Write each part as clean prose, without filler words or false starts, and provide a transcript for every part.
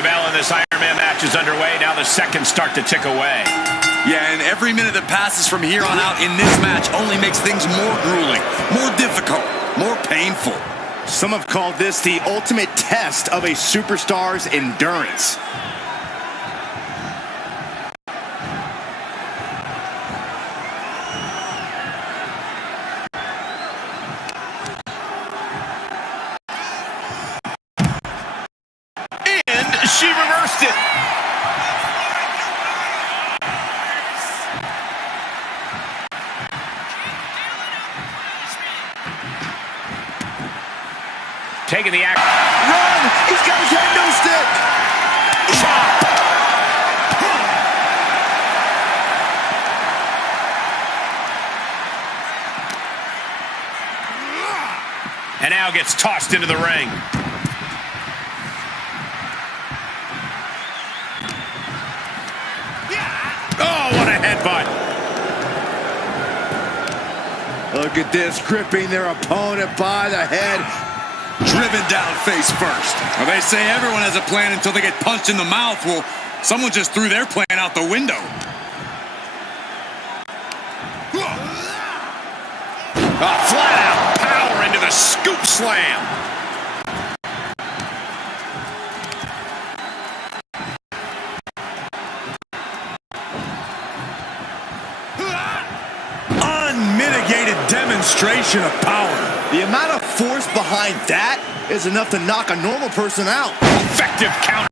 the bell in this Iron Man match is underway. Now the seconds start to tick away. Yeah, and every minute that passes from here on out in this match only makes things more grueling, more difficult, more painful. Some have called this the ultimate test of a superstar's endurance. She reversed it. Taking the act. Run! He's got his head no stick! Chop! And now gets tossed into the ring. Oh, what a headbutt. Look at this, gripping their opponent by the head. Driven down face first. Well, they say everyone has a plan until they get punched in the mouth. Well, someone just threw their plan out the window. Flat out power into the scoop slam. Unmitigated demonstration of power. The amount of force behind that is enough to knock a normal person out. Effective counter.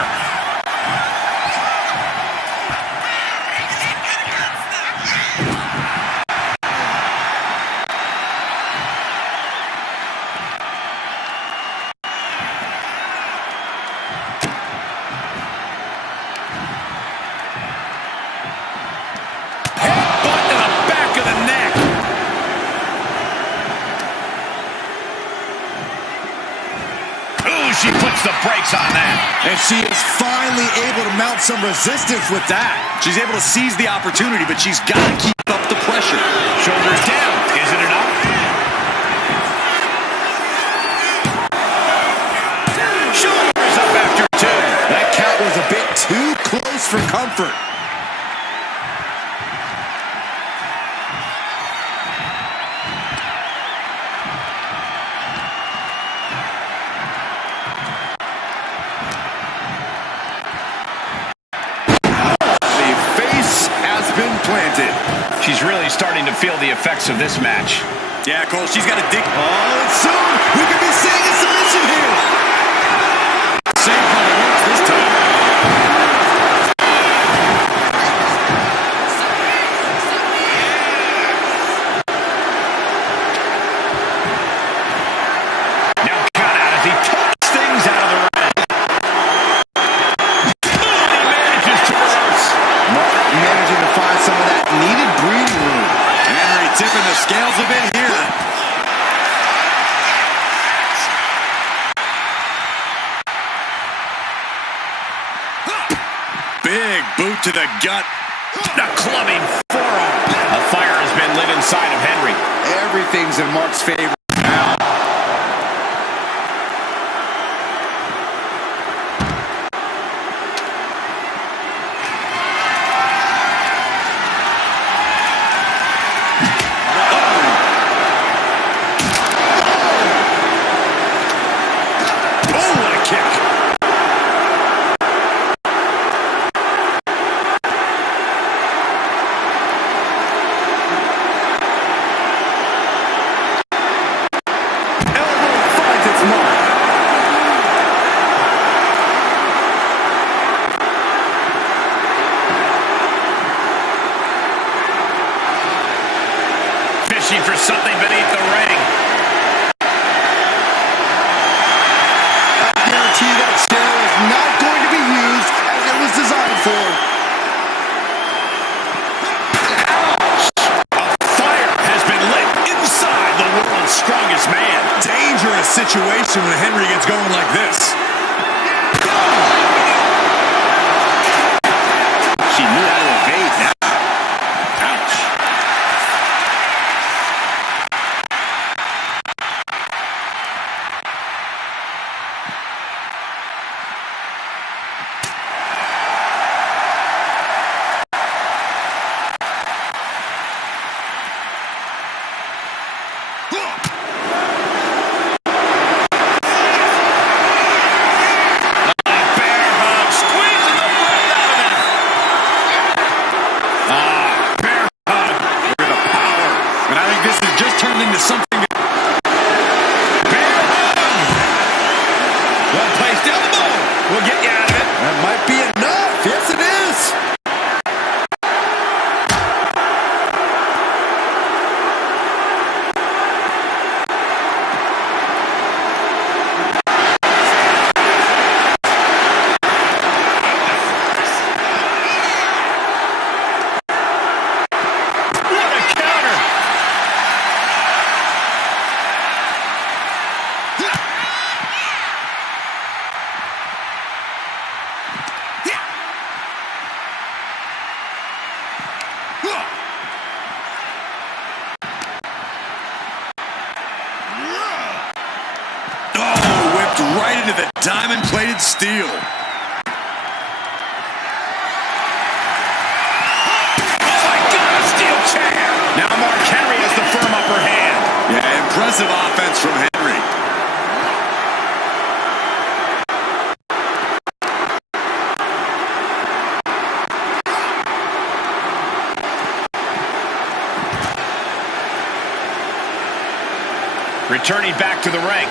She puts the brakes on that. And she is finally able to mount some resistance with that. She's able to seize the opportunity, but she's got to keep up the pressure. Shoulders down. Is it enough? Shoulders up after two. That count was a bit too close for comfort. Planted. She's really starting to feel the effects of this match. Yeah, Cole, she's got to dig. Oh, and soon we could be seeing a submission here. Same how it works this time. Now cut out as he takes things out of the ring. He manages to reverse. Mark managing to find some of that needed breathing room. Henry tipping the scales a bit here. Big boot to the gut. The clubbing forearm. A fire has been lit inside of Henry. Everything's in Mark's favor now. returning back to the ring.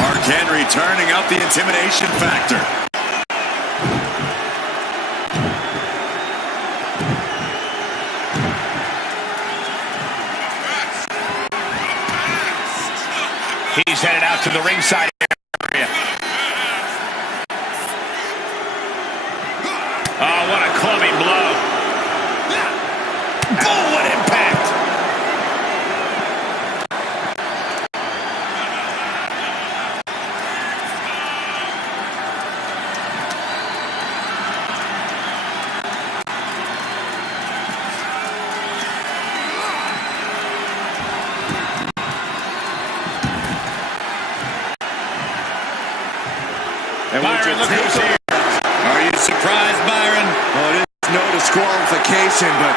Mark Henry turning up the intimidation factor. He's headed out to the ringside area. Oh, what a clubbing blow. Oh, what impact. Byron, look who's here. Are you surprised, Byron? Oh, it is no disqualification, but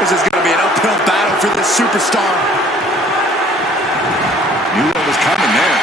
this is going to be an uphill battle for this superstar. Knew what was coming there.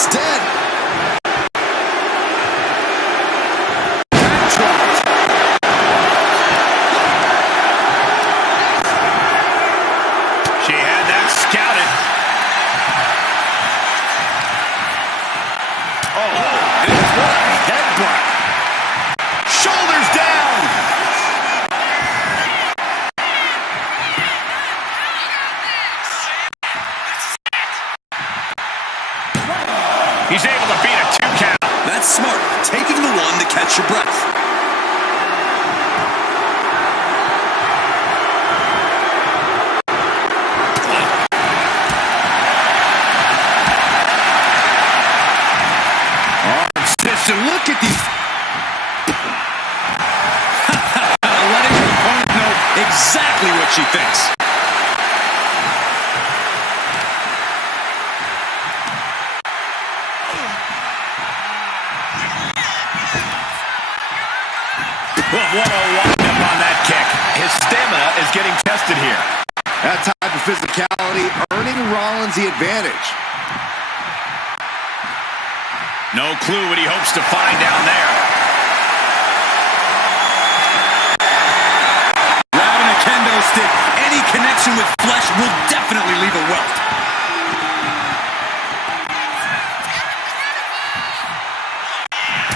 Instead, she had that scouted. Oh, this one headbutt. Shoulders down. He's able to beat a 2 count. That's smart. Taking the one to catch your breath. look at these. Letting your opponent know exactly what she thinks. What a wind-up on that kick. His stamina is getting tested here. That type of physicality earning Rollins the advantage. No clue what he hopes to find down there. Grabbing a kendo stick, any connection with flesh will definitely leave a welt.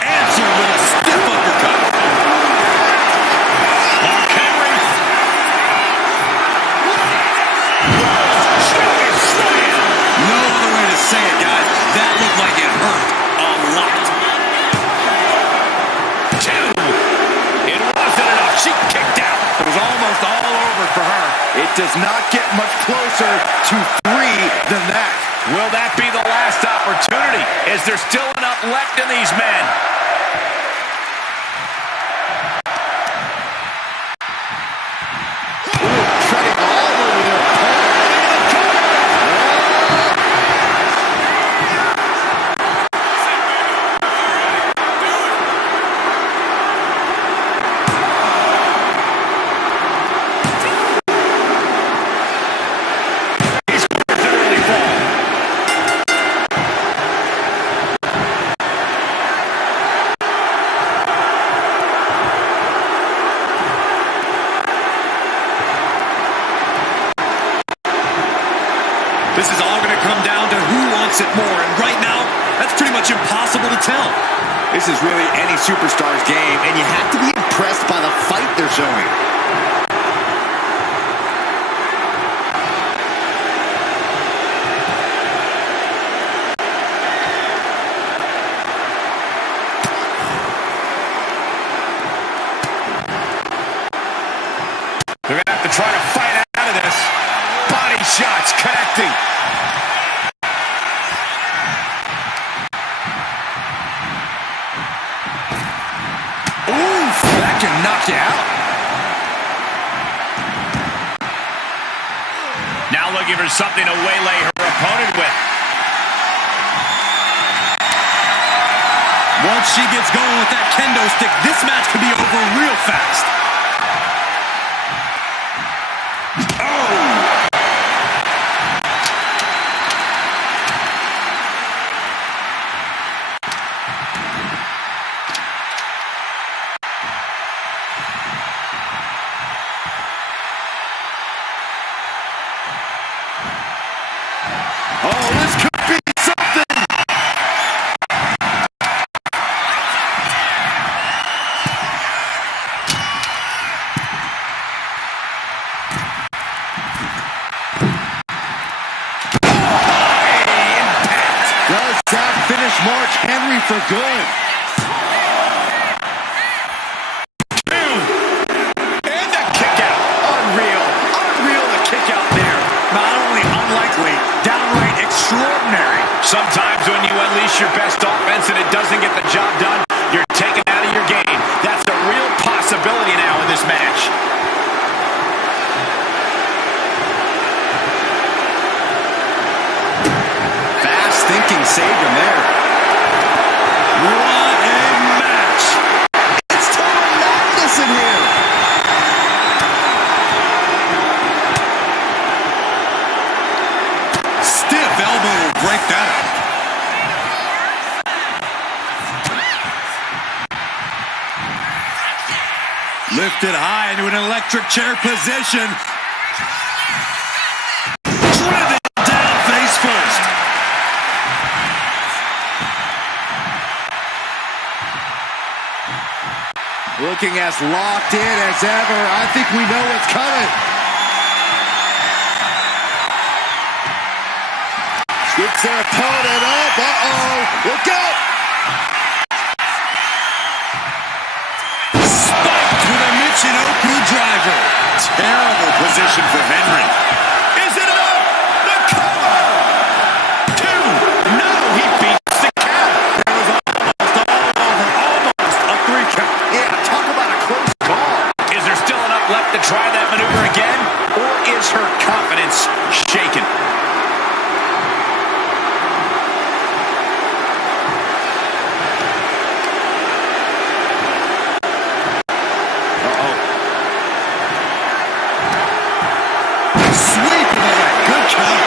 Answer with a stiff uppercut. Mark Henry. Slam. No other way to say it, guys. That looked like it hurt a lot. 2. It wasn't enough. She kicked out. It was almost all over for her. It does not get much closer to 3 than that. Will that be the last opportunity? Is there still enough left in these men? Treading all over their This is all going to come down to who wants it more, and right now, that's pretty much impossible to tell. This is really any superstar's game, and you have to be impressed by the fight they're showing. can knock you out. Now looking for something to waylay her opponent with. Once she gets going with that kendo stick, this match could be over real fast. Oh, this could be something. Does that finish Mark Henry for good? And the kick out. Unreal. Unreal, the kick out there. Not only unlikely, downright extraordinary. Sometimes when you unleash your best offense and it doesn't get the job done, you're taken out of your game. That's a real possibility now in this match. Fast thinking saved him there. What a match. It's total madness in here. Stiff elbow will break that up. Lifted high into an electric chair position. Driven down face first. Looking as locked in as ever. I think we know what's coming. Scoops their opponent up. Uh-oh. Look out. Spiked with a Michinoku driver. Terrible position for Henry. Is it enough? The cover! 2. No, he beats the count. That was almost all over. Almost a 3 count. Yeah, talk about a close call. Is there still enough left to try that maneuver again? Or is her confidence shaken? Sweep of the leg. Good count.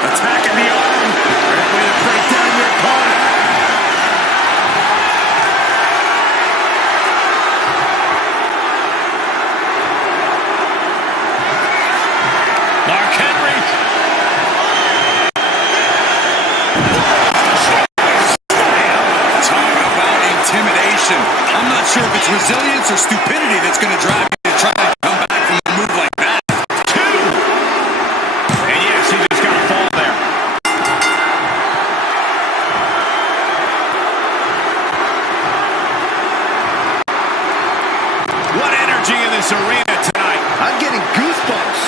Attacking the arm. Great way to break down your opponent. Mark Henry. Talk about intimidation. I'm not sure if it's resilience or stupidity that's going to drive you to try and come back from a move like that. 2. And yes, he just got a fall there. What energy in this arena tonight. I'm getting goosebumps.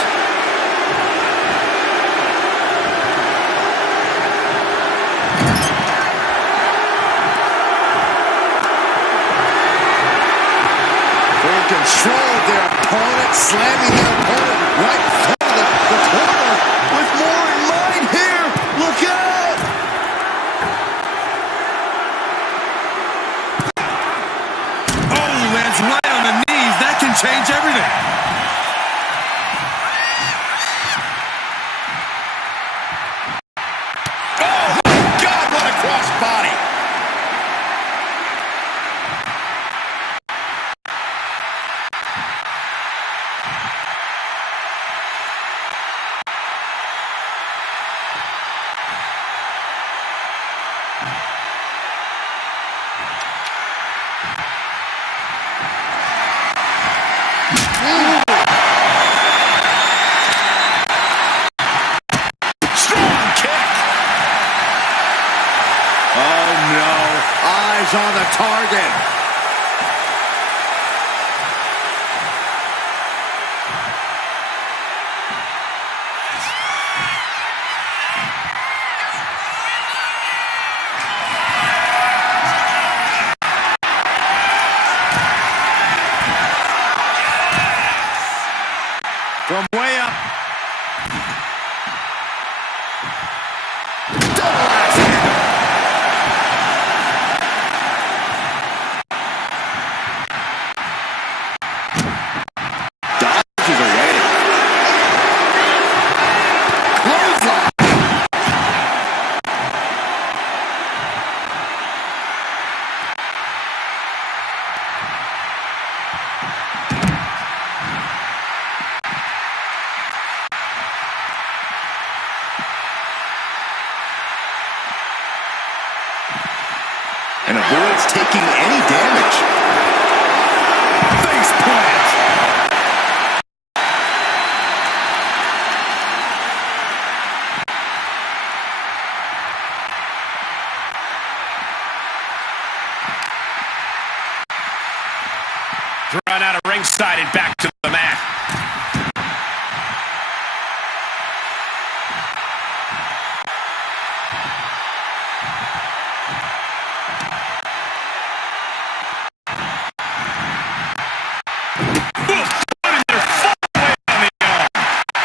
Full control of their opponent, slamming their opponent right in front of the corner with more in mind here. Look out! Oh, lands right on the knees. That can change everything. Oh, my God, what a cross body. Strong kick. Oh no, eyes on the target. Double axe handle. Dodges away. Clothesline. And avoids taking any damage. Face plant. Run out of ringside and back to the mat.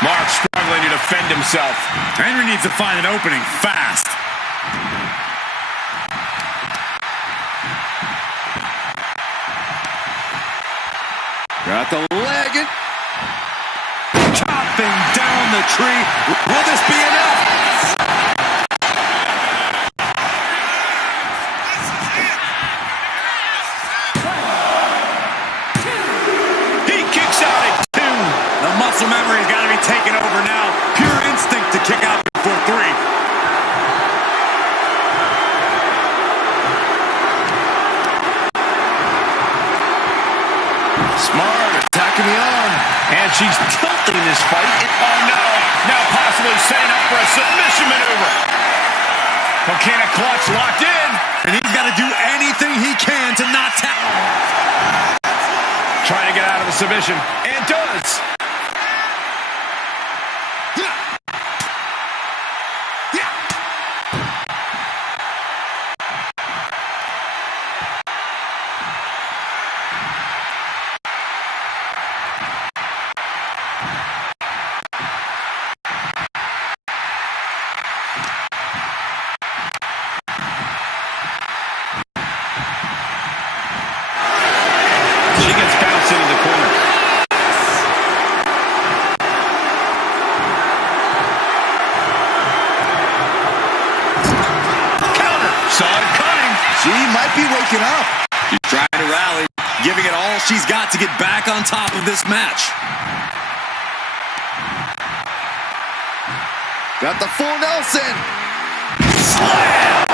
Mark struggling to defend himself. Henry needs to find an opening fast. Got the leg. Chopping down the tree. Will this be enough? He kicks out at 2. The muscle memory's got to be taken over now. Pure instinct to kick out before 3. Smart, attacking the arm. And she's tilting this fight. Oh, no. Now possibly setting up for a submission maneuver. Coquina clutch locked in. And he's got to do anything he can to not tap. Trying to get out of the submission. And does. She gets bounced into the corner. Counter. Saw it coming. She might be waking up. She's trying to rally, giving it all she's got to get back on top of this match. Got the full Nelson. Slam.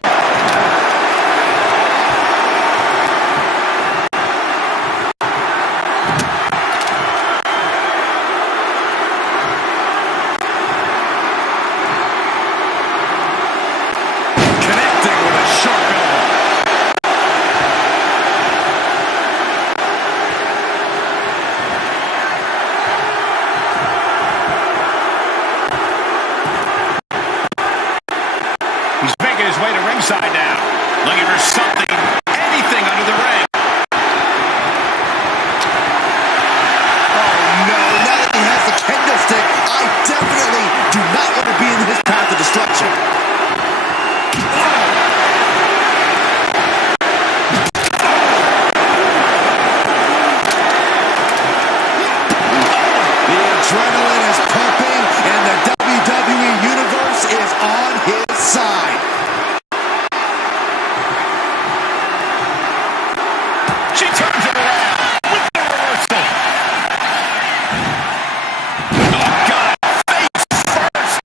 Connecting with a sharp elbow. He's making his way to ringside now. Looking for something, anything under the ring. Oh no, now that he has the kendo stick, I definitely do not want to be in his path of destruction. The adrenaline is pumping and the WWE Universe is on his side. She turns it around with the reversal. Oh, God. Face first.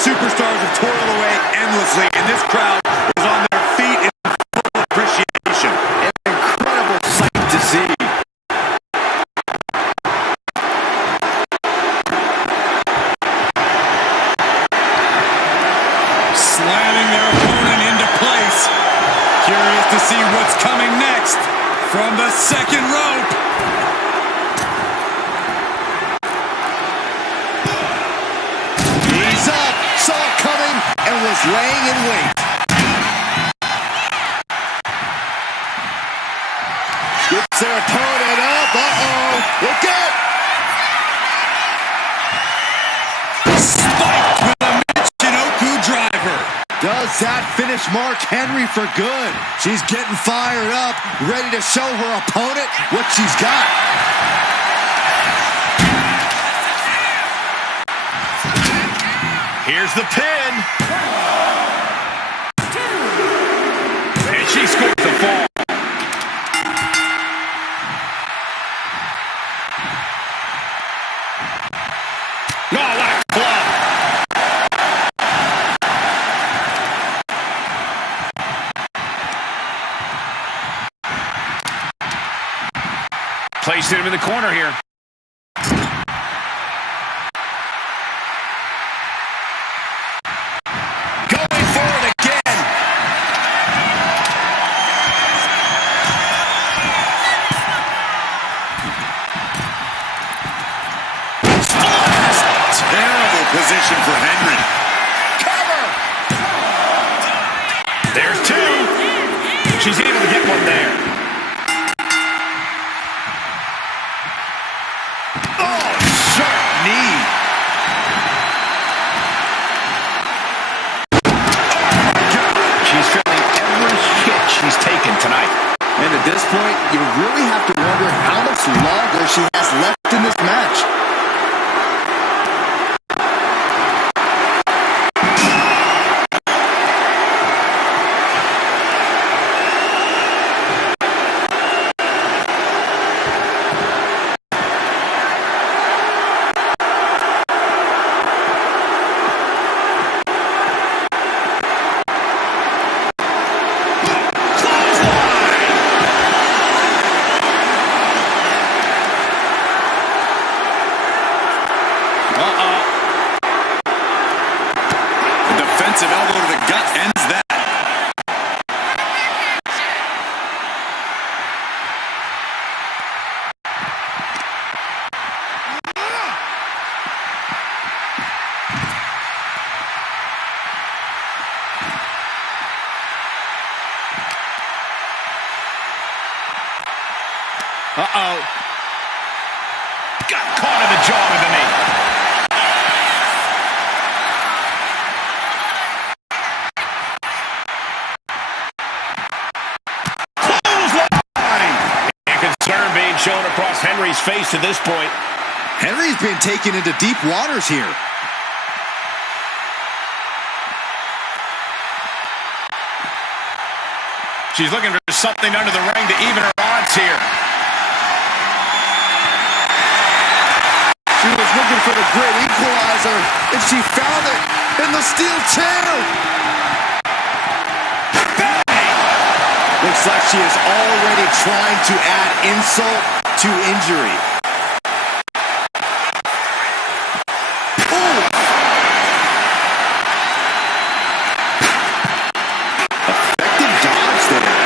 superstars have toiled away endlessly, and this crowd is on their feet in full appreciation. An incredible sight to see. Slamming their opponent into place. Curious to see what's coming next from the second rope. He's up, saw it coming, and was laying in wait. Gets their opponent up. Uh-oh. Look out. Spiked with a Michinoku driver. Does that finish Mark Henry for good? She's getting fired up, ready to show her opponent what she's got. Here's the pin. And she scores the fall. Oh, what a club. Placed him in the corner here. Going for it again. Terrible position for Henry. Cover. There's two. She's able to get one there. Oh, sharp knee. She's feeling every hit she's taken tonight. And at this point, you really have to wonder how much longer she has left in this match. Defensive elbow to the gut ends that. Uh-oh. Got caught in the jaw with the knee. Shown across Henry's face to this point. Henry's been taken into deep waters here. She's looking for something under the ring to even her odds here. She was looking for the great equalizer, and she found it in the steel chair. Looks like she is already trying to add insult to injury. Ooh. Effective dodge there.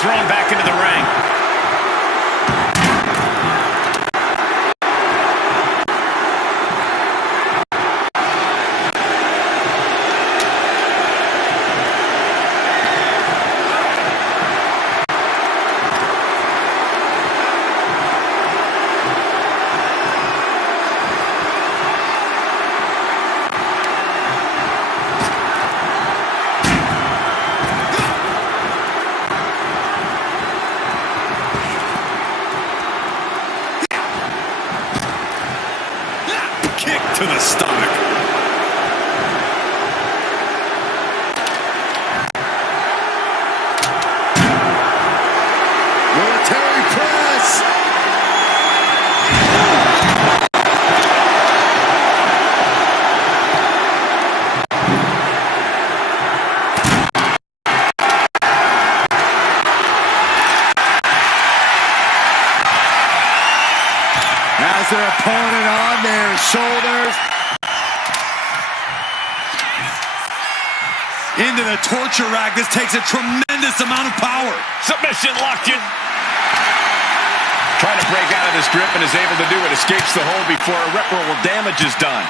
thrown back into the ring. To the stomach. Military press. Has their opponent on their shoulders. Into the torture rack. This takes a tremendous amount of power. Submission locked in. Trying to break out of this grip and is able to do it. Escapes the hold before irreparable damage is done.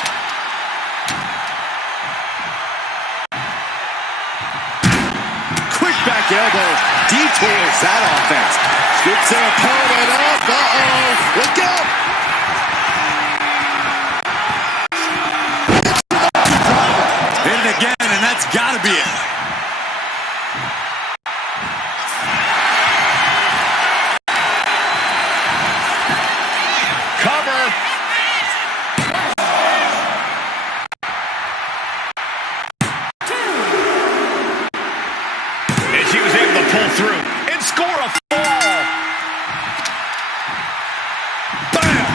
Quick back elbow. Detours that offense. Scoops their opponent up. Uh-oh. Look out. Hit it again, and that's got to be it. Cover. And she was able to pull through and score a fall. Bam!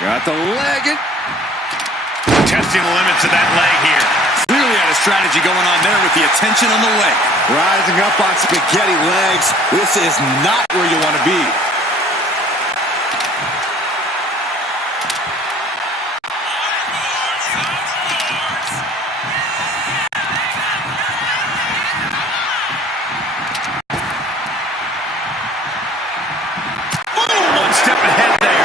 Got the leg. Testing the limits of that leg here. Clearly had a strategy going on there with the attention on the leg. Rising up on spaghetti legs. This is not where you want to be. One step ahead there.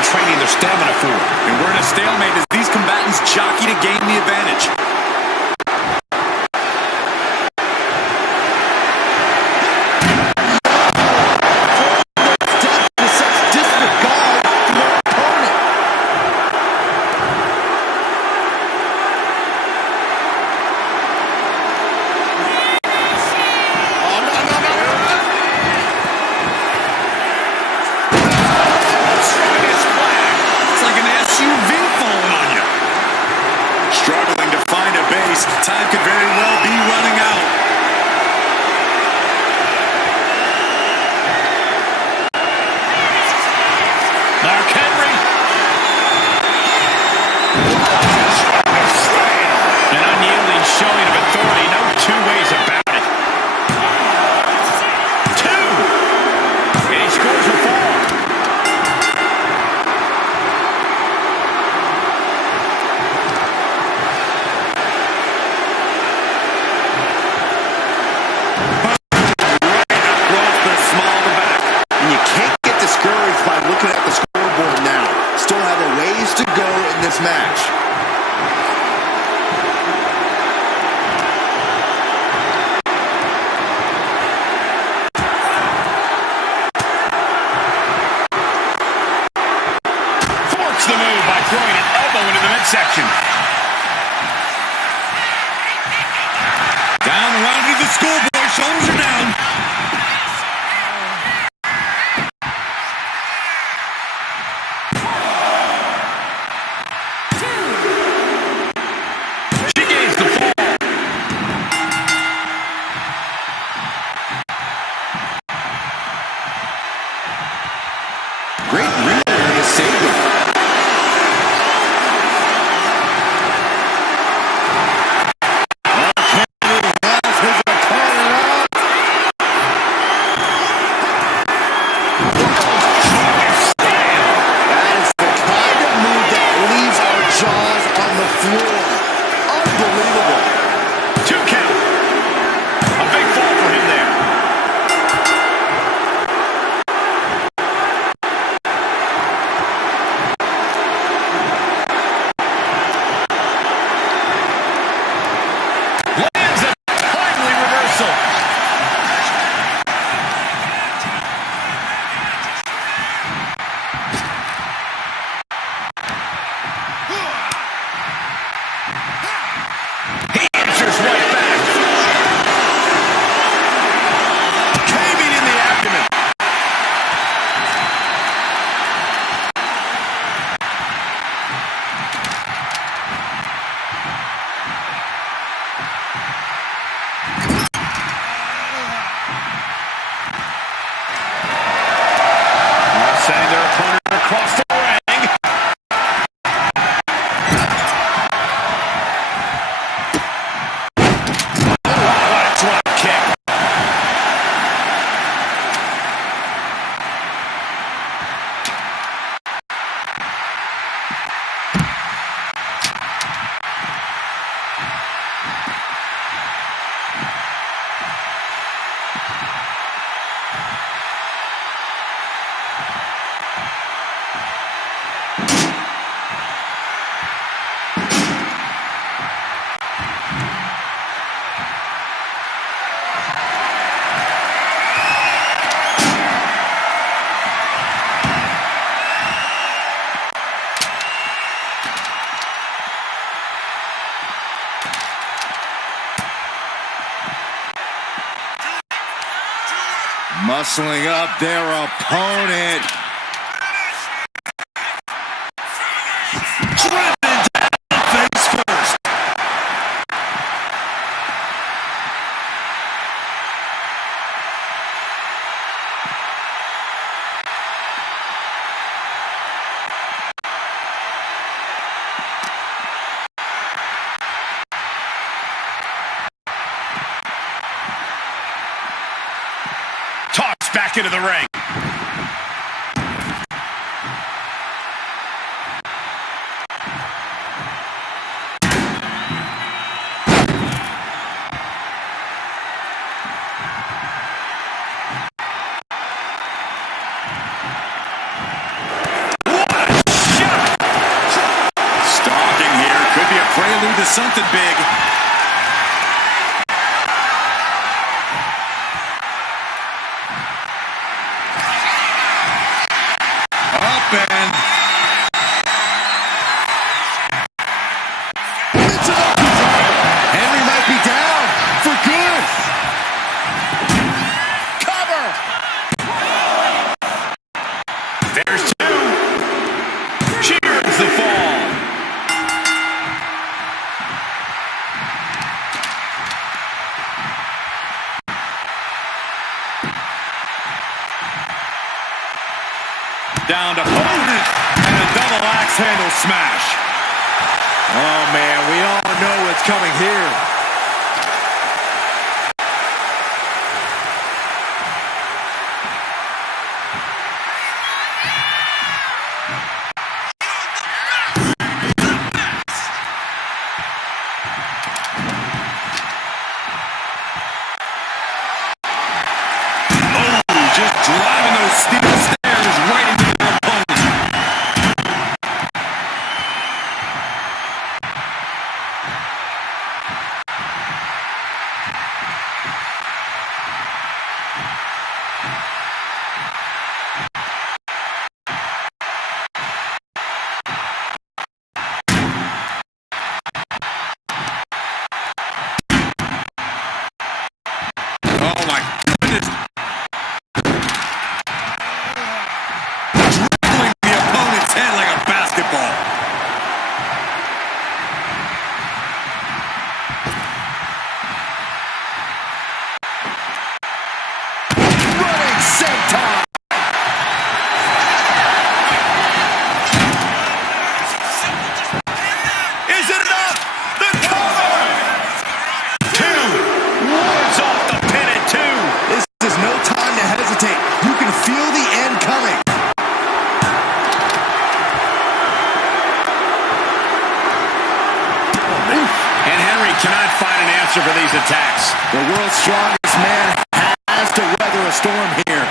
Training their stamina for. And we're in a stalemate as these combatants jockey to gain the advantage. With such disregard for their opponent. Oh, no. It's like an SUV falling on you. Struggling to find a base. Time could very well be running out. Mark Henry. An unyielding showing of authority. No two ways about it. Two. And he scores a fall. Across the small of the back. And you can't get discouraged by looking at the scoreboard now. Still have a ways to go in this match. Forks the move by throwing an elbow into the midsection. Down around to the schoolboy. Shoulders are down. She gains the fall. Great ring area saved him. Muscling up their opponent. Driven down face first. Tossed back into the ring. Prelude to something big. Up and Henry might be down for good. Cover. There's two. Cheers the fall. down to opponent and a double axe handle smash. Oh, man, we all know what's coming here. Oh, just driving those steel stairs right into their opponent. Oh my goodness. Dribbling the opponent's head like a basketball. Running senton. Is it enough? The cover! Two. Wards off the pin at two. This is no time to hesitate. You can feel the end coming. And Henry cannot find an answer for these attacks. The world's strongest man has to weather a storm here.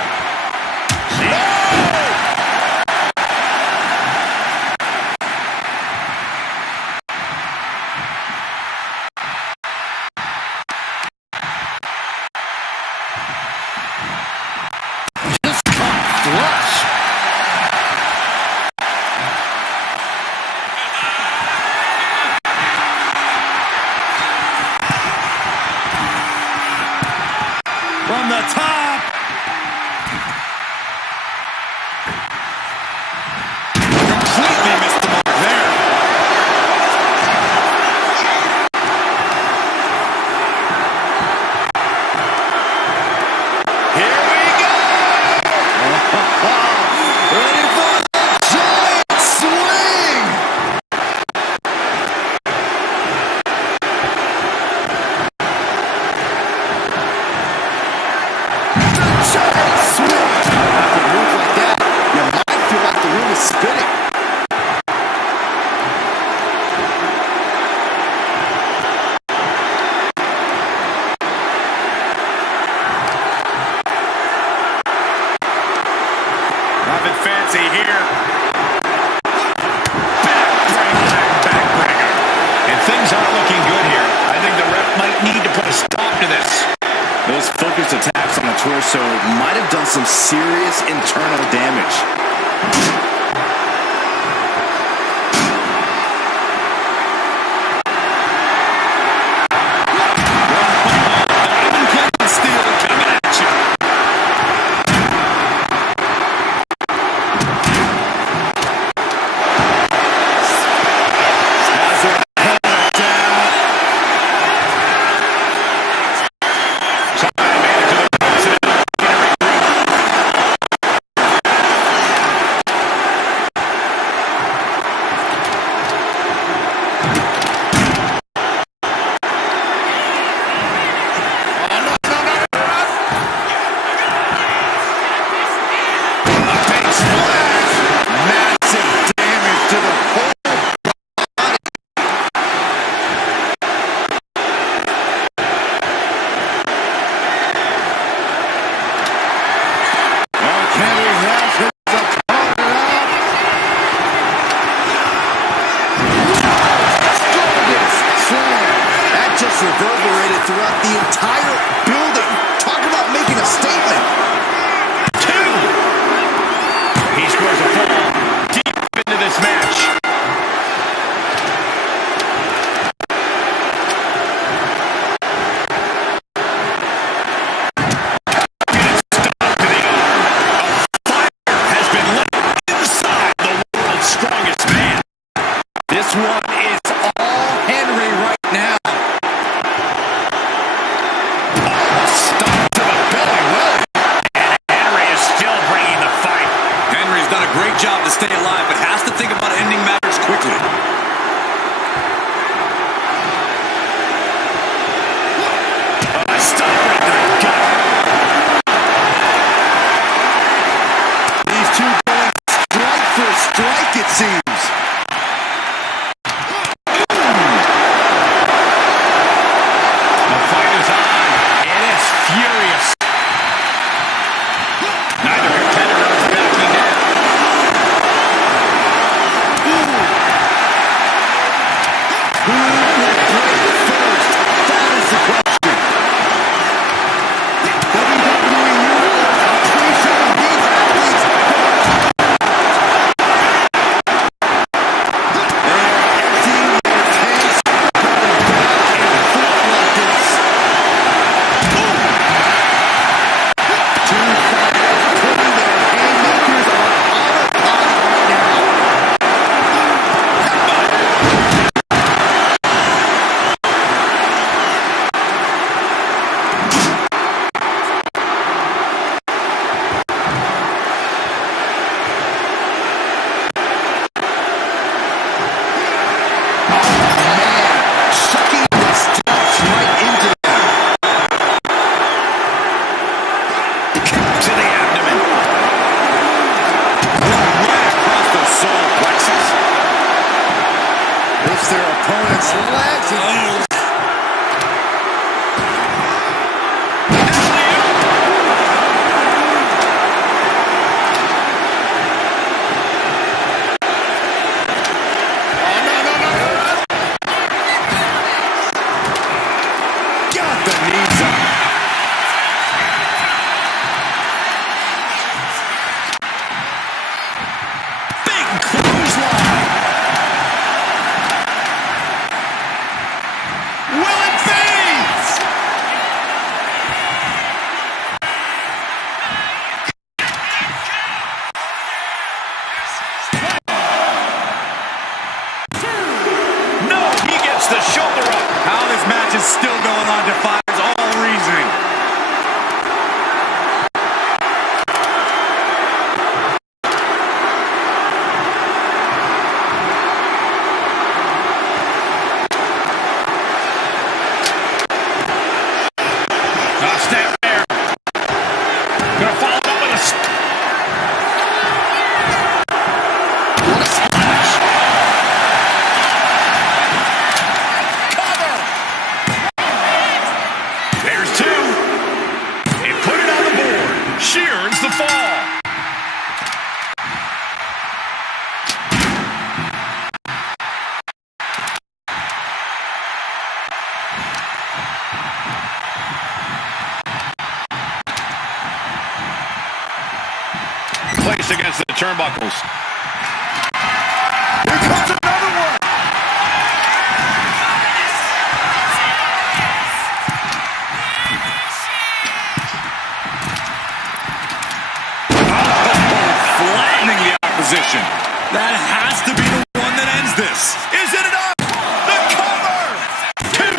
Just come flush. From the top. Completely missed the mark there. Here we go. Ready for the giant swing. Giant swing. After a move like that, you might feel like the room is spinning. Nothing fancy here. Backbreaker. And things aren't looking good here. I think the ref might need to put a stop to this. Those focused attacks on the torso might have done some serious internal damage. Diamond plate steel coming at you. the entire building. Talk about making a statement. 2. He scores a fall deep into this match. This one is all Henry right now. Stop to the belly, Will. And Henry is still bringing the fight. Henry's done a great job to stay alive, but has to think about ending matters quickly. Stop right to the gut. These two going strike for strike, it seems. Furious. Neither contender is backing down. Who will break first? That is the question. WWE Universe appreciating these athletes. They are emptying their tanks, going back and forth like this. Two fighters putting their haymakers on autopilot right now. Sucking the steps right into them. To the abdomen. Right across the solar plexus. It's their opponent's legs. Got the knees up. Big clothesline. Will it fades? No, he gets the shoulder up. How this match is still going on defies all reasoning. Snap there. Gonna follow up with a what a splash. Cover. There's 2. He put it on the board. Shears the fall. Placed against the turnbuckles. Here comes another one. Flattening the opposition. That has to be the one that ends this. Is it enough? The cover. 2.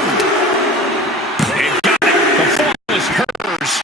He got it. The fall is hers.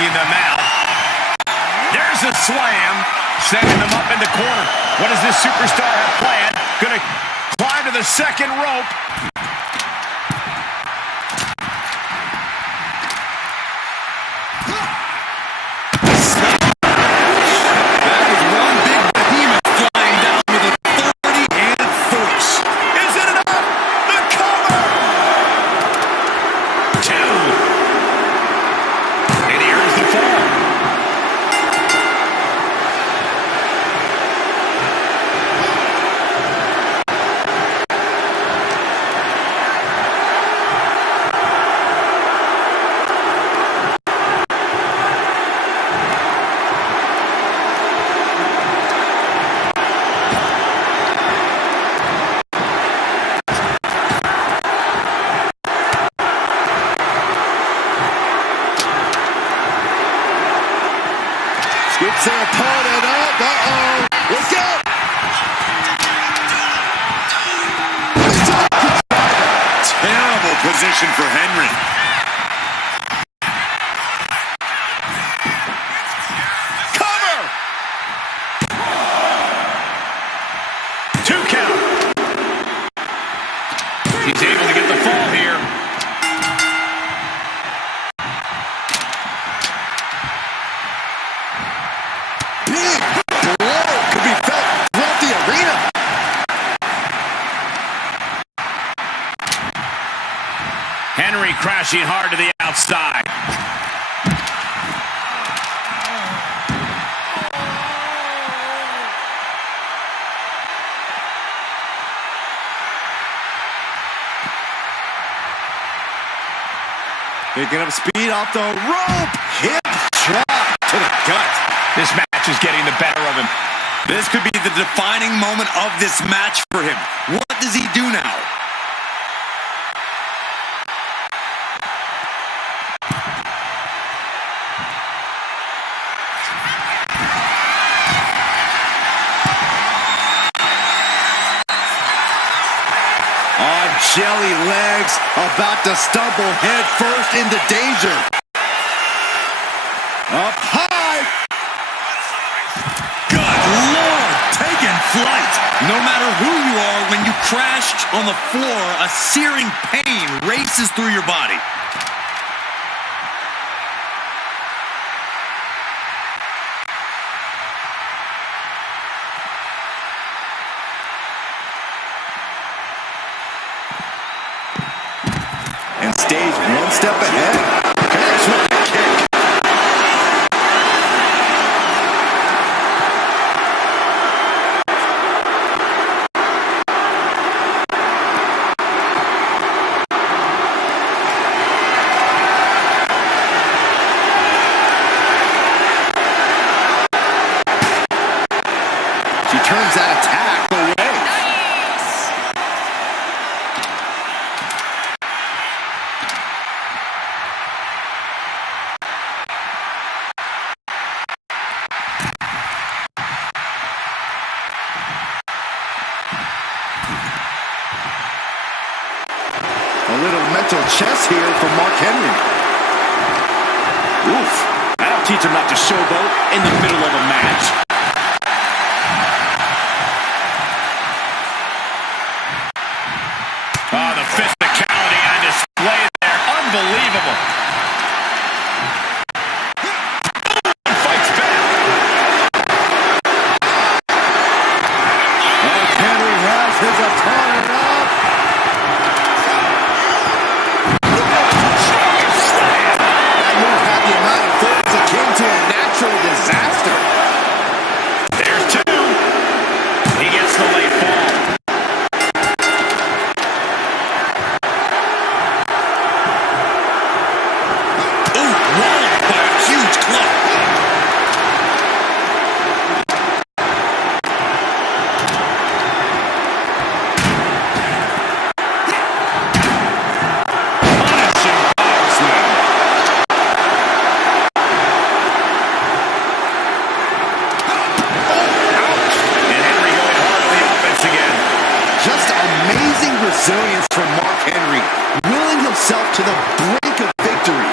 dragging them out. There's a slam, sending them up in the corner. What does this superstar have planned? Gonna climb to the second rope. That was one big behemoth flying down with authority and force. Is it enough? The cover! 2. And here's the fall. Scoops their opponent up. Uh-oh. Look out. Terrible position for Henry. Cover! 2 count. He's able to get the fall here. Big blow could be felt throughout the arena. Henry crashing hard to the outside. Picking up speed off the rope. Hip drop to the gut. This match is getting the better of him. This could be the defining moment of this match for him. What does he do now? On jelly legs, about to stumble head first into danger. Up high. Good Lord, taking flight. No matter who you are, when you crash on the floor, a searing pain races through your body. And stays one step ahead. Connects with the kick. She turns that attack away. A little mental chess here from Mark Henry. Oof. That'll teach him not to showboat in the middle of a match. Oh, the physicality on display there. Unbelievable. Fights back. Mark Henry has his opponent up. That move had the amount of force akin to a natural disaster. There's 2. He gets the late fall. Ooh, walloped by a huge club. Punishing power slam. Ouch. And Henry going hard on the offense again. Just amazing resilience from Mark Henry, willing himself to the brink of victory.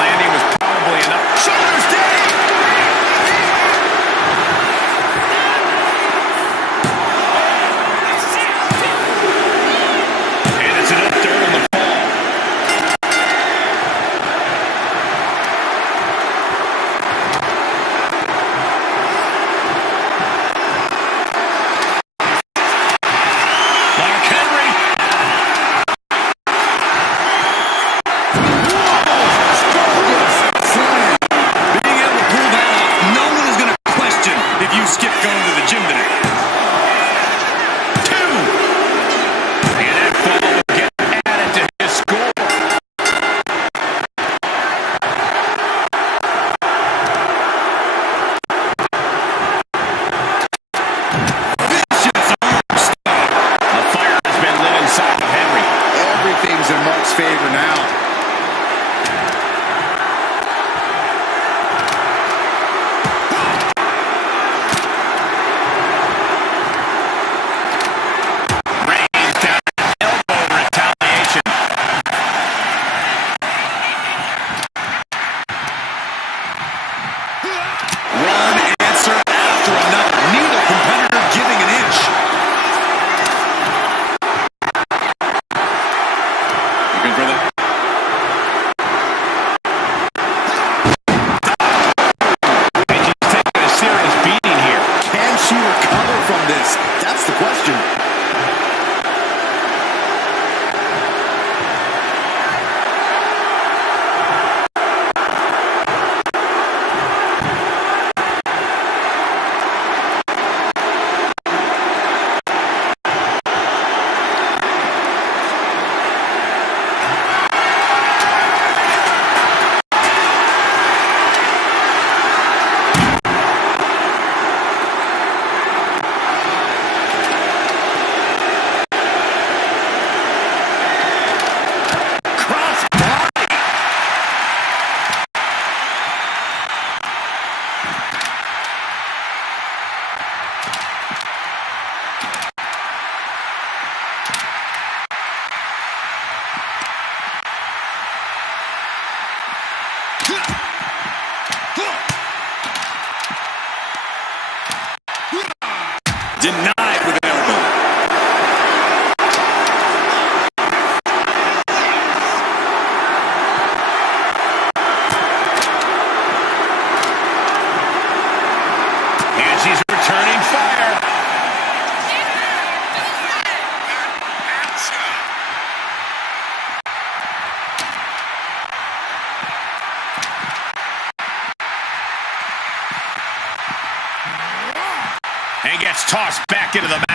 landing was probably enough. Shoulders down! And it's enough dirt on the ball. Mark Henry. Being able to pull that off, no one is going to question if you skip going to the gym today. Two. And that ball will get added to his score. Vicious arm star. A fire has been lit inside of Henry. Everything's in Mark's favor now. Rains down, elbow retaliation. One answer after another. Neither competitor giving an inch. Looking for the... And she's taking a serious beating here. Can she recover from this? That's the question. Cross body. Denied with an elbow. And she's returning fire. And gets tossed back into the mat.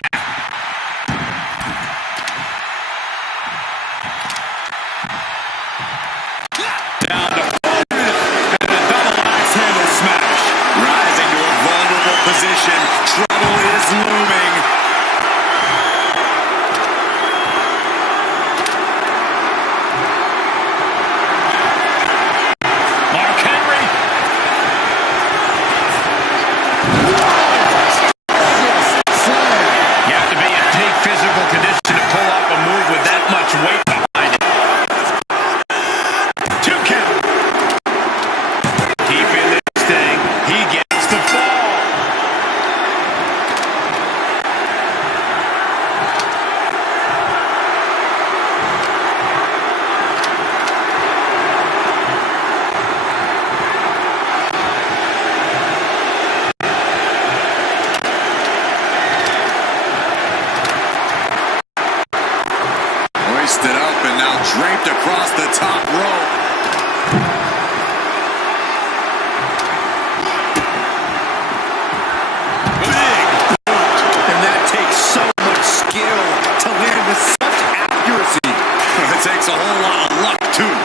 Down to 4 minutes. And a double axe handle smash. Rising to a vulnerable position. Trouble is looming. Mark Henry. You have to be in peak physical condition to pull off a move with that much weight behind it. 2 count. Keeping this thing. He gets the fall. Hoisted up and now draped across the top rope. Big boot. And that takes so much skill to land with such accuracy. It takes a whole lot of luck, too.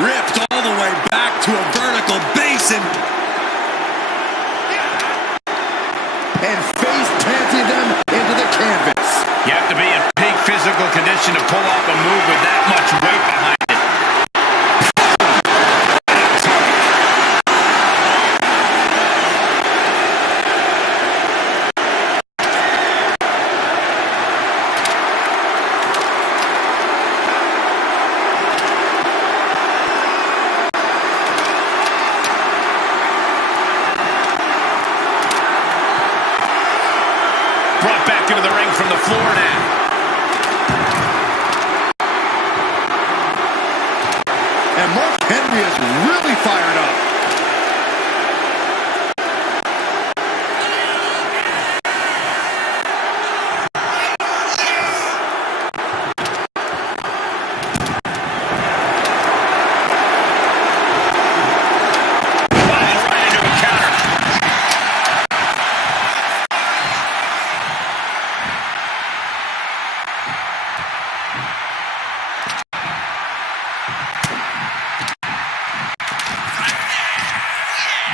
Ripped all the way back to a vertical basin. And face planting them into the canvas. You have to be in peak physical condition to pull off a move with that much weight behind it.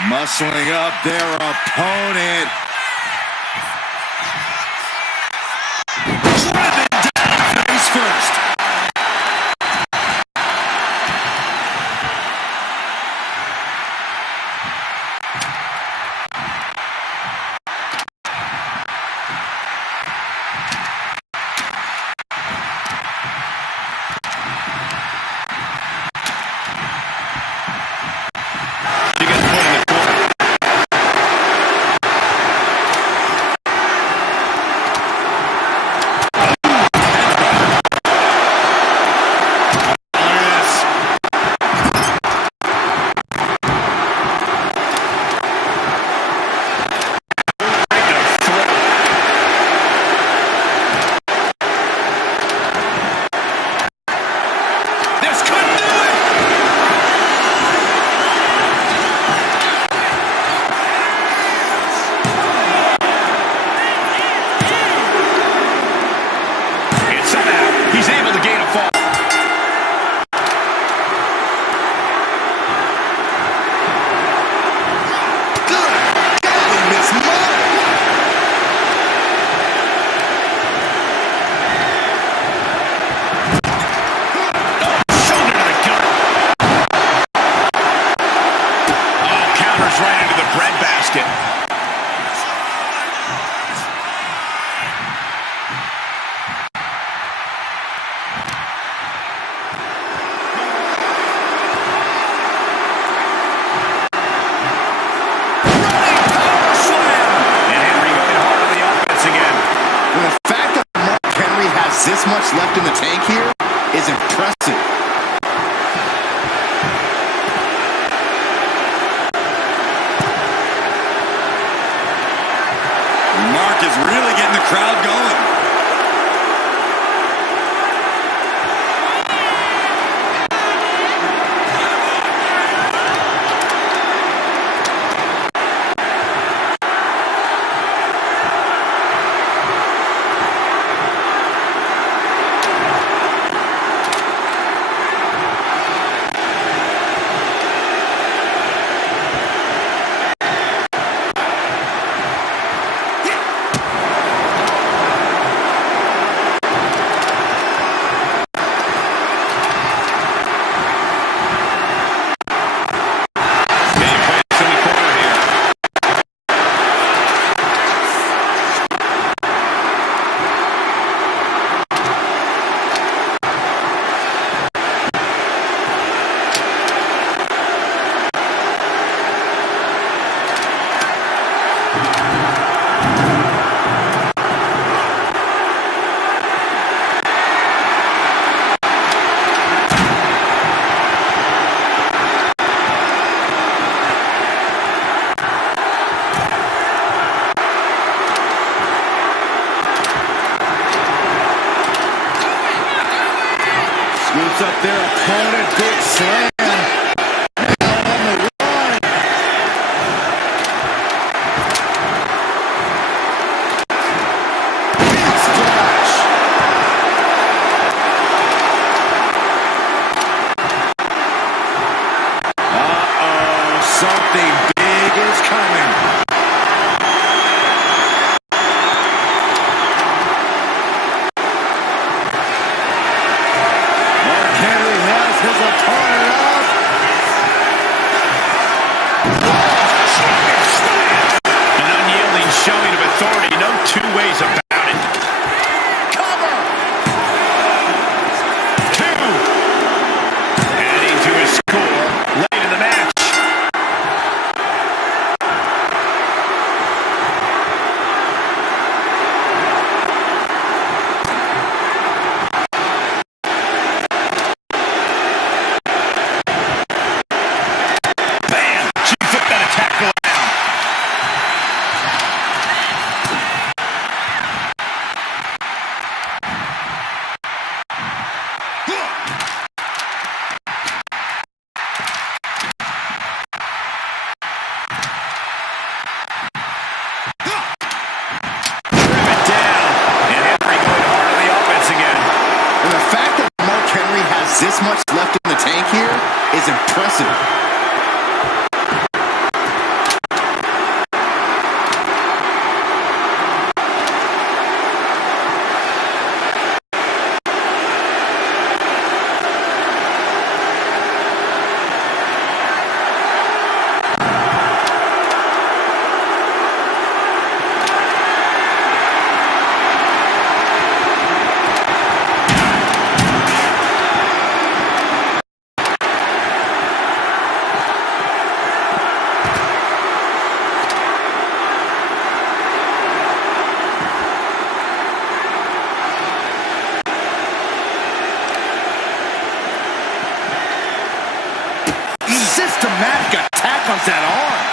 Muscling up their opponent. Driven down face first. She gets put in the corner. This could do it. And somehow he's able to gain a fall. Good golly, Miss Mo. Shoulder to the gut. Oh, counters right into the breadbasket. And Henry going hard on the offense again. And the fact that Mark Henry has this much left in the tank here is impressive. Mark is really getting the crowd going.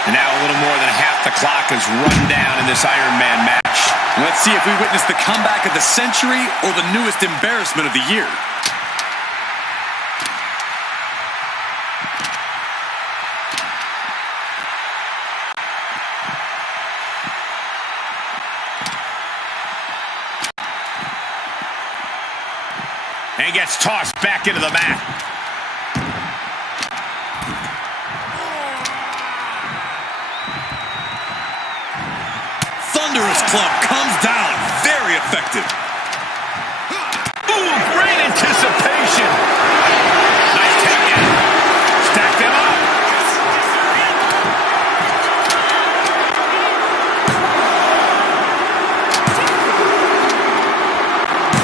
And now a little more than half the clock is run down in this Iron Man match. Let's see if we witness the comeback of the century or the newest embarrassment of the year. And he gets tossed back into the mat. Thunderous club comes down. Very effective. Ooh, great anticipation. Nice takedown. Stack them up.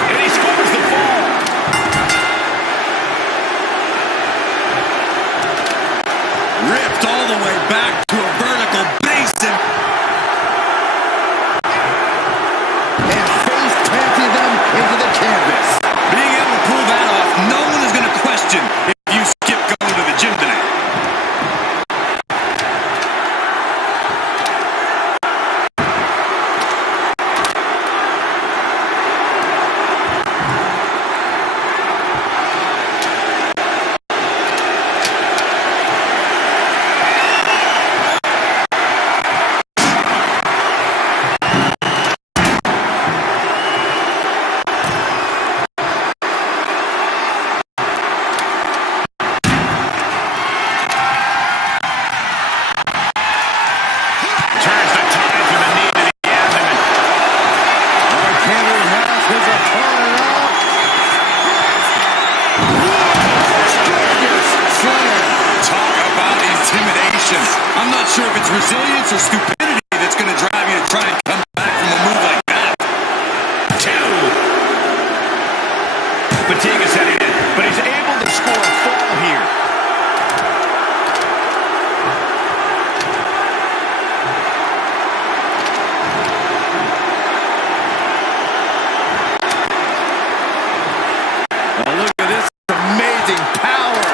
And he scores the ball. Ripped all the way back to a vertical basin. Into the canvas. Being able to pull that off, no one is going to question if you skip going to the gym tonight. I'm not sure if it's resilience or stupidity that's going to drive you to try and come back from a move like that. Two. Fatigue is setting in, but he's able to score a fall here. Oh, look at this amazing power.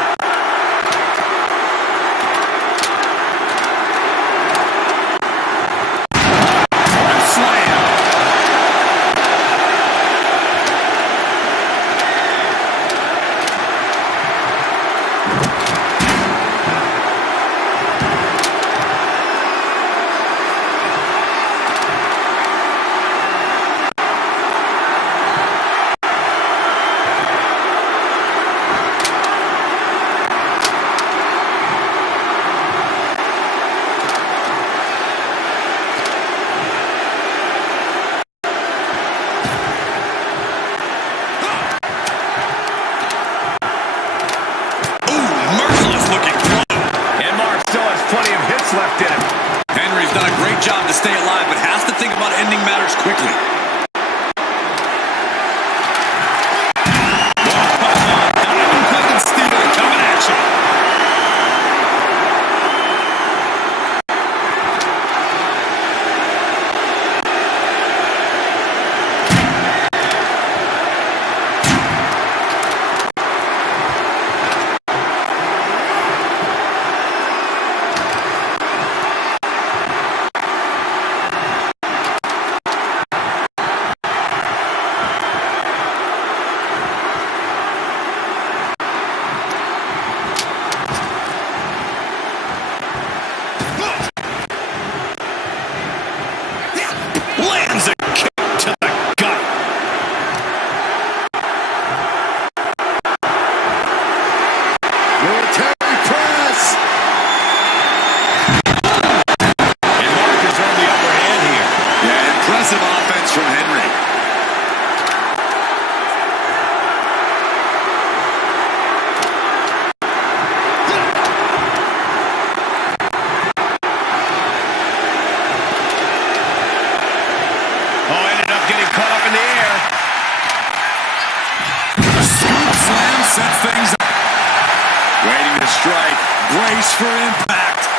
Left in him. Henry's done a great job to stay alive, but has to think about ending matters quickly. Diamond steel coming at you. Lands a kick to the gut. Military press. And Mark is on the upper hand here. Yeah, impressive offense from Henry. Caught up in the air. Scoop slam sets things up. Waiting to strike. Brace for impact.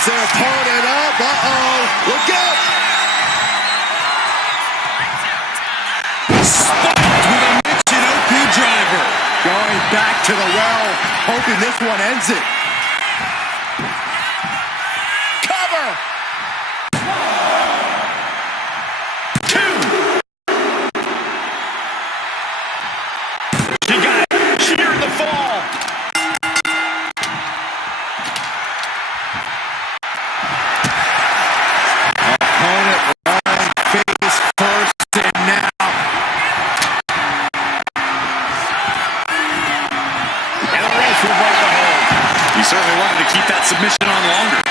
Sets their opponent up. Uh-oh. Look out. Spiked with a Michinoku driver. Going back to the well, hoping this one ends it. Cover. 2. She got it. Sheared the fall. Opponent lying face first and now. And the rest will break the hold. He certainly wanted to keep that submission on longer.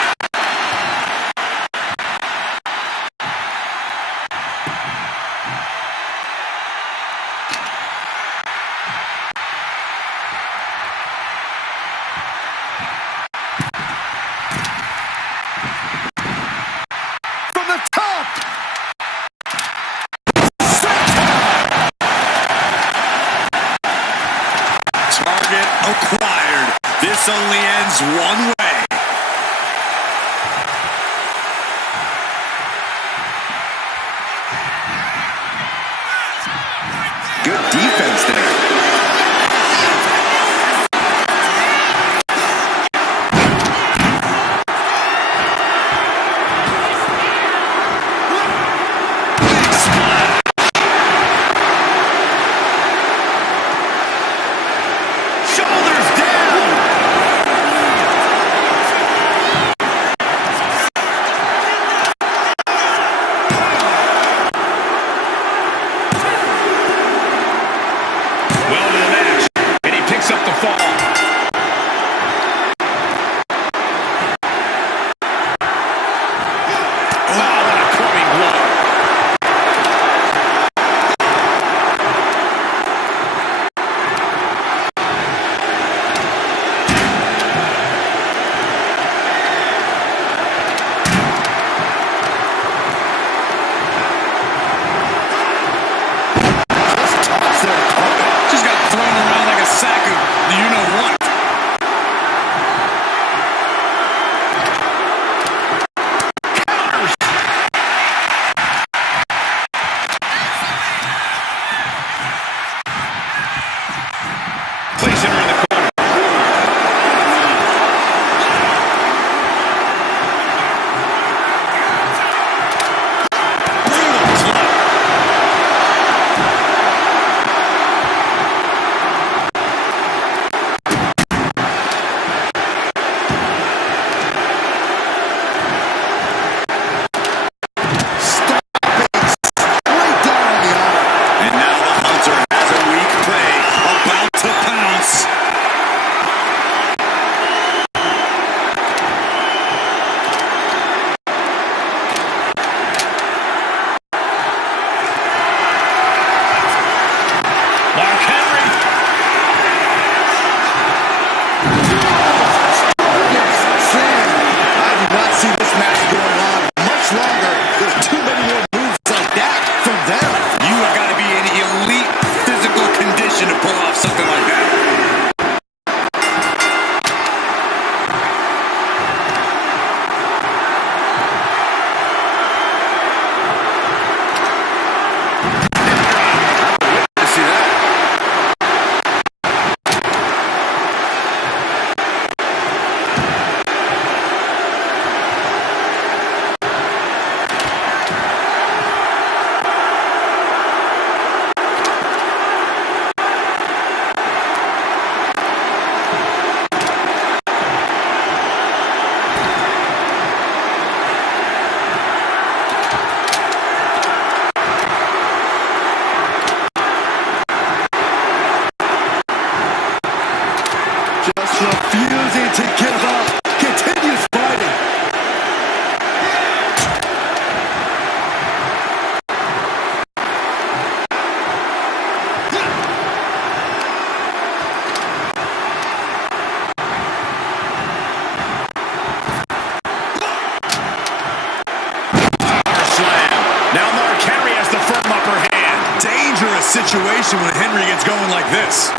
From the top. Target acquired. This only ends one way. Good defense there. Shoulders down. Well to the match, and he picks up the fall. Oh, what a clubbing blow. Toss their opponent. Just got thrown around like a sack of you-know-what. Counters. Placing her in the corner. Brutal club. Right down on the arm. And now the Hunter has a weak prey about to pounce. Mark Henry. Sam, I do not see this match going on much longer. There's too many more moves like that from them. You have got to be in elite physical condition to pull off something like that. You see that? Just refusing to give up. Continues fighting. Power slam. Now Mark Henry has the firm upper hand. Dangerous situation when Henry gets going like this.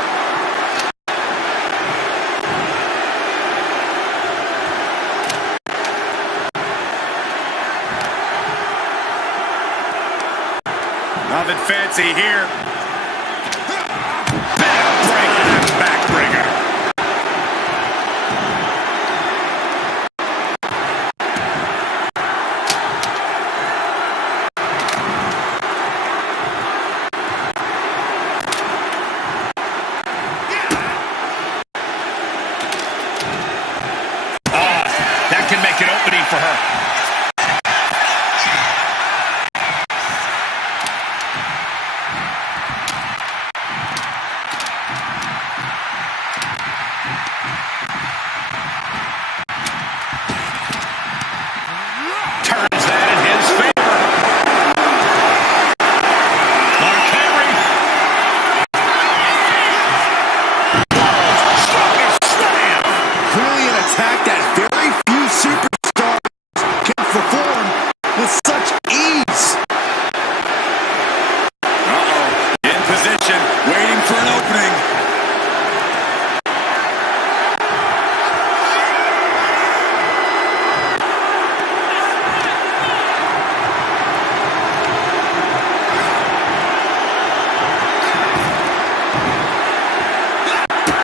Nothing fancy here. Backbreaker. That can make an opening for her. Turns that in his favor. Mark Henry. Strong slam. Clearly an attack that very few superstars can perform with such ease. In position, waiting for an opening.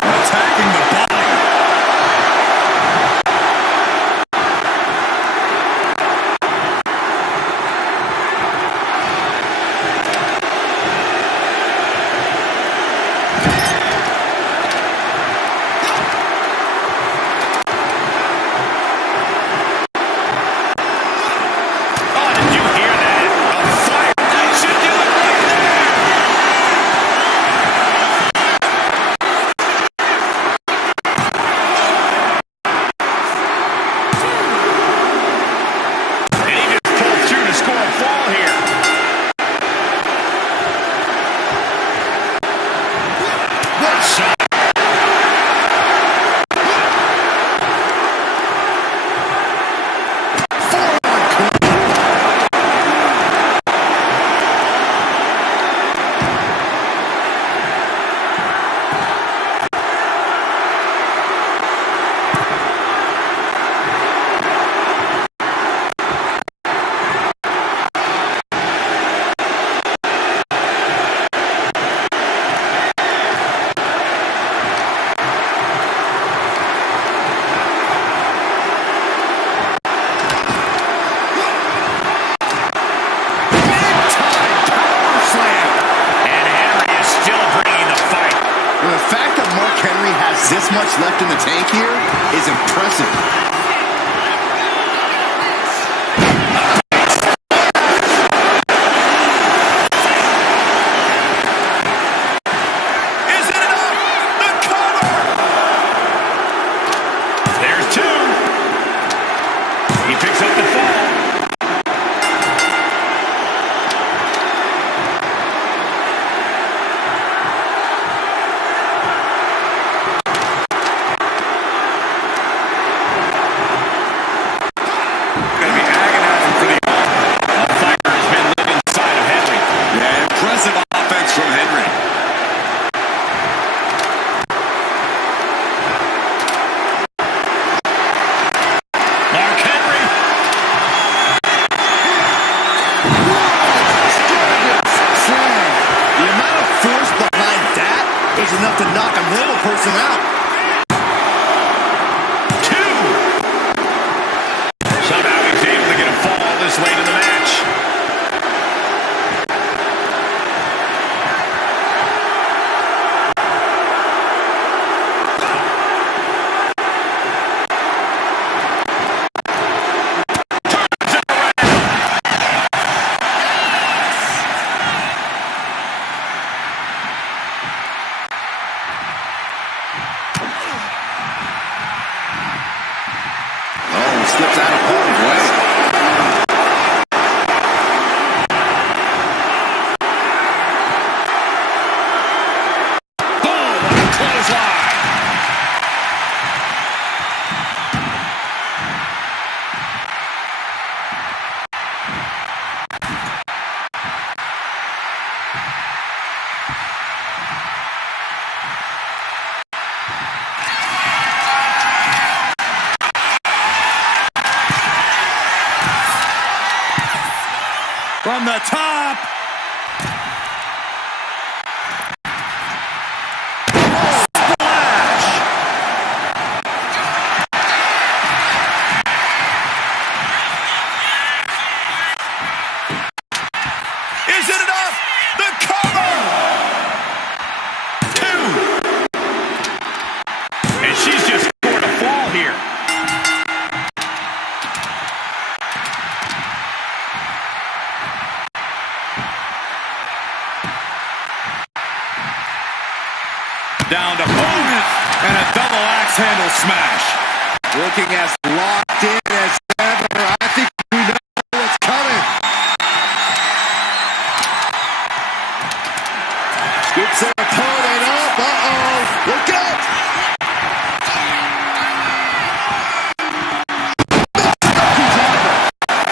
Attacking the body. Oh, did you hear that? A fire. That should do it right there. And he just pulled through to score a fall here. What shot? And Henry is still bringing the fight. And the fact that Mark Henry has this much left in the tank here is impressive. Is it enough? The cover! There's two. He picks up the fall. Gonna be agonizing for the A fighter has been living inside of Henry. Yeah, impressive offense from Henry. Mark Henry. Slam. The amount of force behind that is enough to knock a normal person out. Two. Somehow he's able to get a fall this late in the match. Oh, he slips out of harm's way. Boom! What a clothesline. From the top. down to opponent. And a double axe handle smash. Looking as locked in as ever. I think we know what's coming. Scoops their opponent up. Uh-oh. Look out.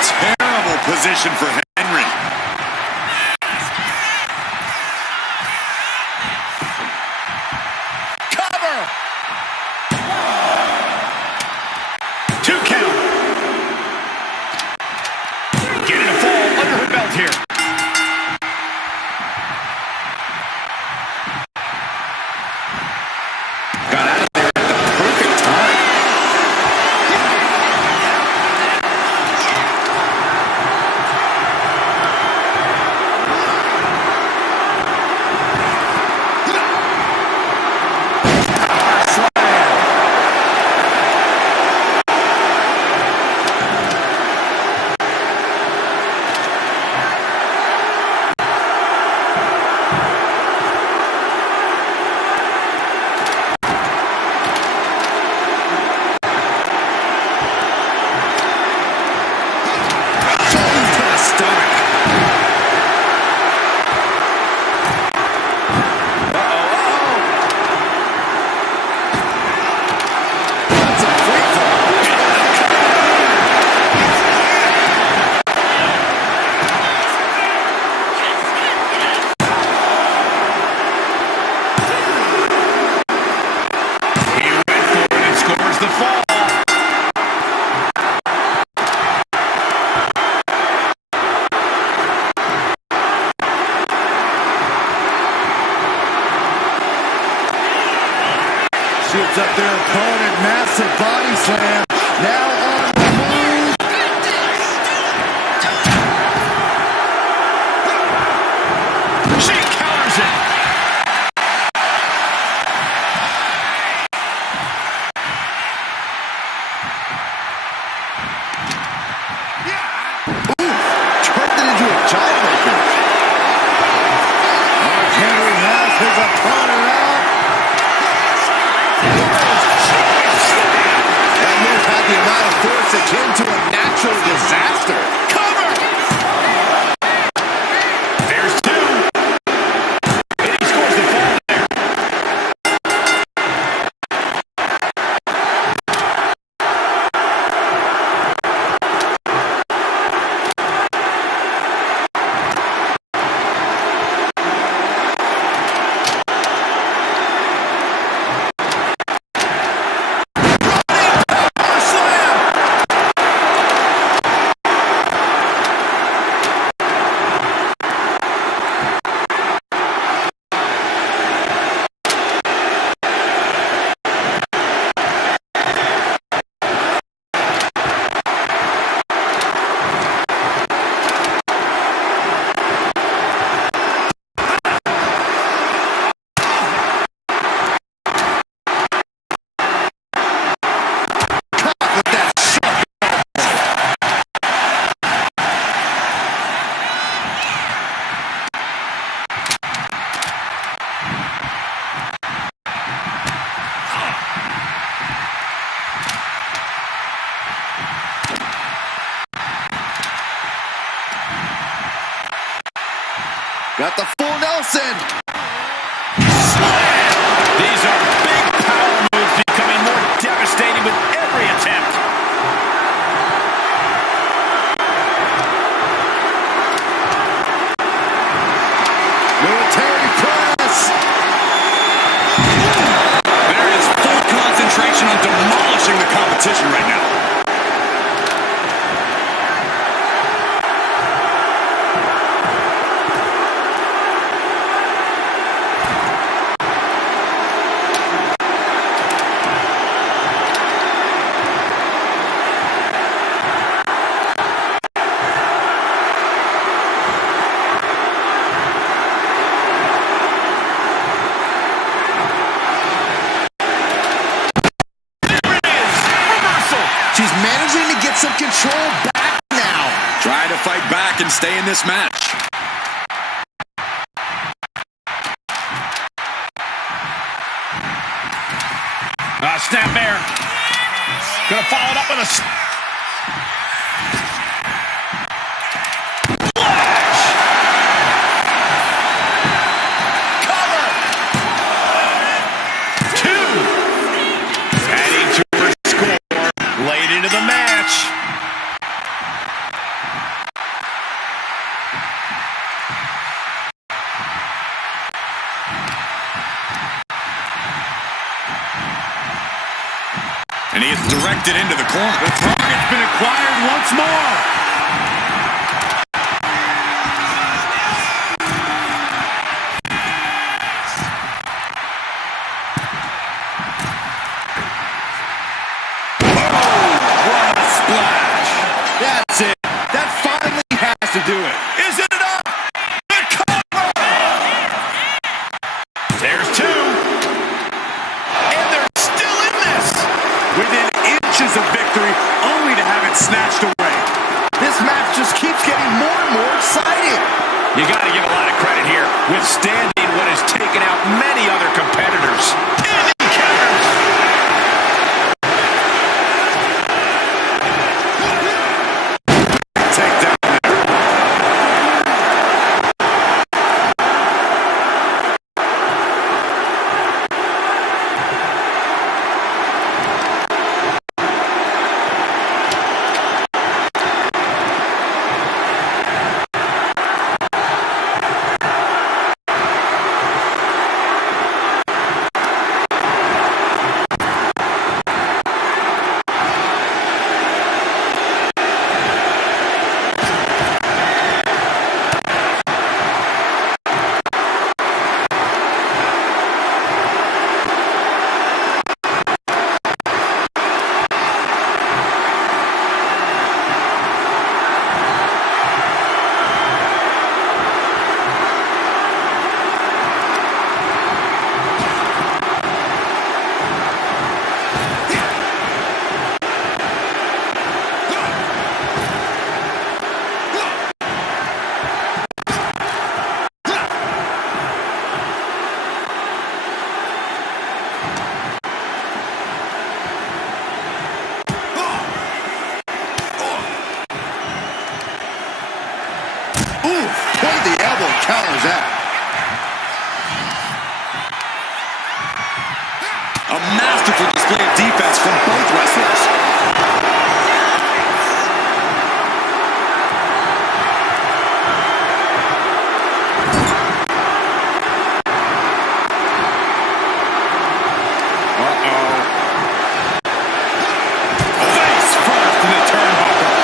Terrible position for Henry. Cover! 2 count. Getting a fall under her belt here. Got out of there at the perfect time. Shoots up their opponent. Massive body slam. Now on the move. She counters it. Turned it into a jawbreaker. Henry has his opponent out. That move had the amount of force akin to a natural disaster. Cover! There's 2. And he scores the fall there. Got the full Nelson. These are big power moves becoming more devastating with every attempt. Military press. There is full concentration on demolishing the competition right now. She's managing to get some control back now. Try to fight back and stay in this match. snapmare. Gonna follow it up with a splash. Cover. 2. Adding to her score late into the match. And he is directed into the corner. The target's been acquired once more. Oh, what a splash. That's it. That finally has to do it. Is it enough? The cover! There's 2. And they're still in this. Within inches of victory, only to have it snatched away. This match just keeps getting more and more exciting. You got to give a lot of credit here, withstanding what has taken out many other competitors. And he counters. Take down there. The elbow counters that. A masterful display of defense from both wrestlers. Face first in the turnbuckle.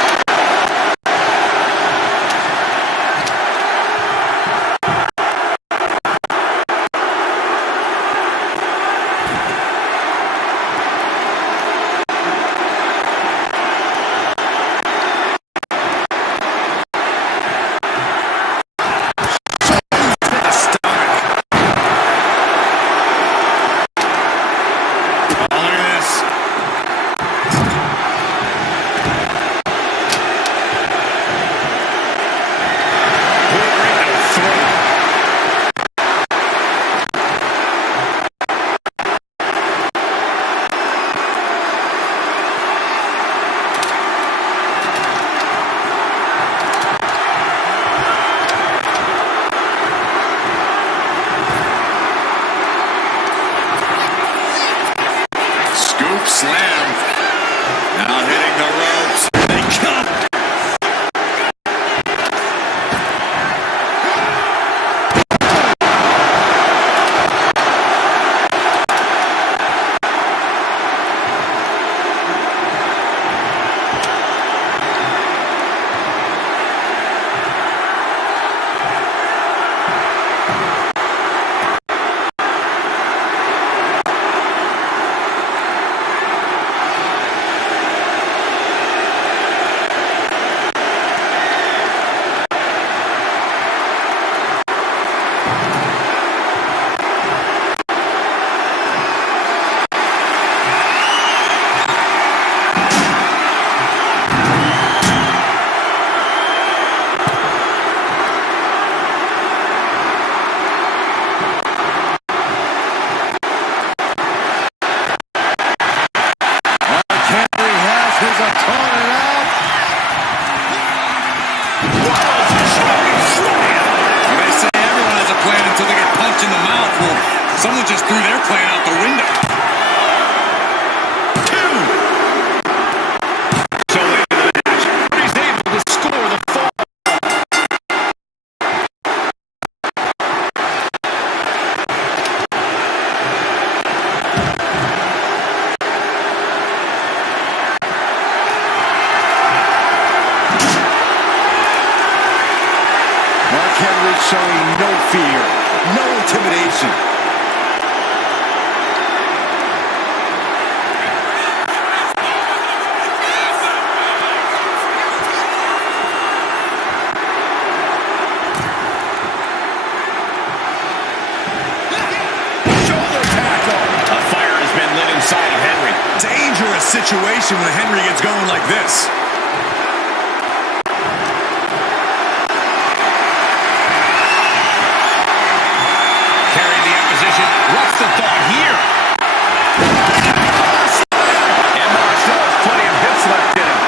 Someone just threw their plan out the window. So late in the match, he's able to score the fall. Mark Henry showing no fear, no intimidation. Shoulder tackle. A fire has been lit inside of Henry. Dangerous situation when Henry gets going like this. Carried the opposition. What's the thought here? And Mark still has plenty of hits left in him.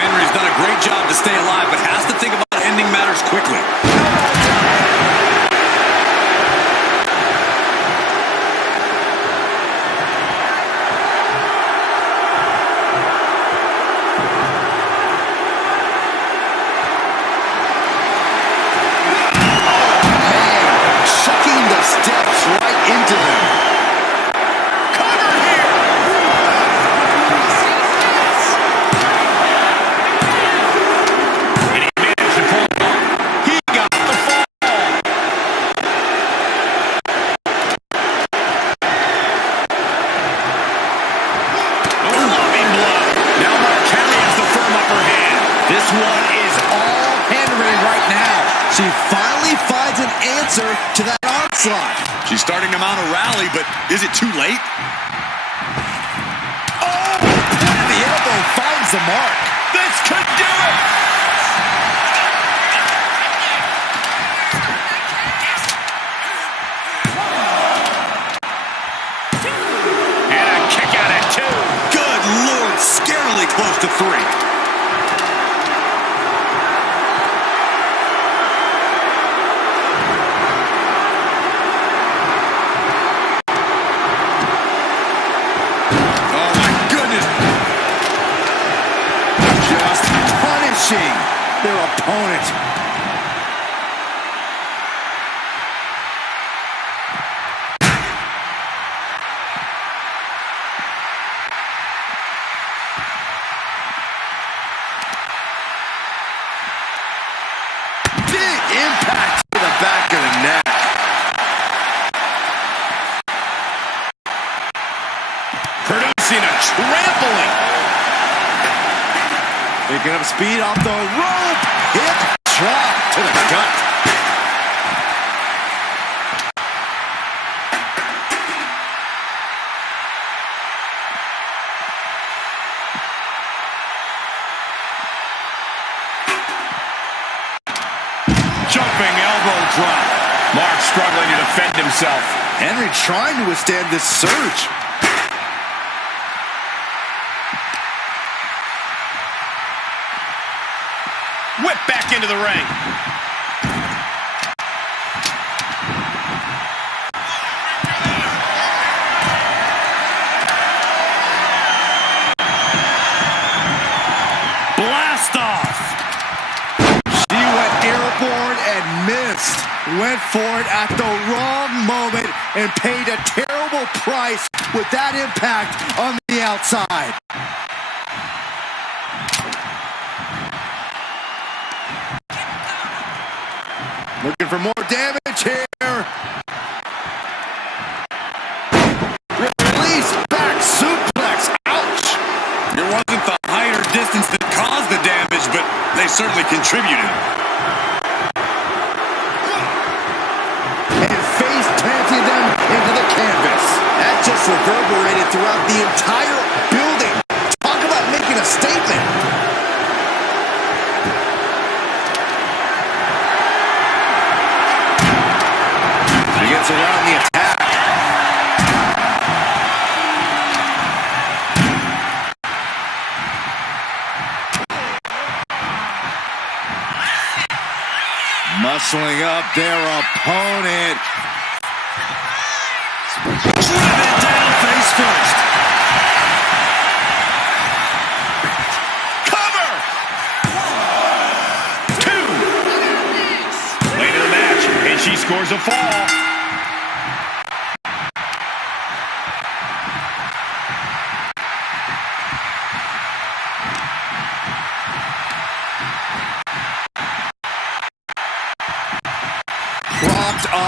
Henry's done a great job to stay alive, but has to think about ending matters quickly. Chucking the steps right into them. Cover here. And he managed to pull it off. He got the fall. A loving blow. Now Mark Henry has the firm upper hand. This one is all Henry right now. She finally finds an answer to that onslaught. She's starting to mount a rally, but is it too late? Oh, the elbow finds the mark. This could do it. And a kick out at 2. Good Lord, scarily close to 3. Oh my goodness. Just punishing their opponent. Big impact to the back of the neck. Producing a trampling. Picking up speed off the rope. Hip drop to the gut. Jumping elbow drop. Mark struggling to defend himself. Henry trying to withstand this surge. Whip back into the ring. Blast off. She went airborne and missed. Went for it at the wrong moment and paid a terrible price with that impact on the outside. Looking for more damage here. Release back suplex. Ouch. It wasn't the height or distance that caused the damage, but they certainly contributed. And face planted them into the canvas. That just reverberated throughout the entire building. Talk about making a statement. He gets around the attack. Muscling up their opponent.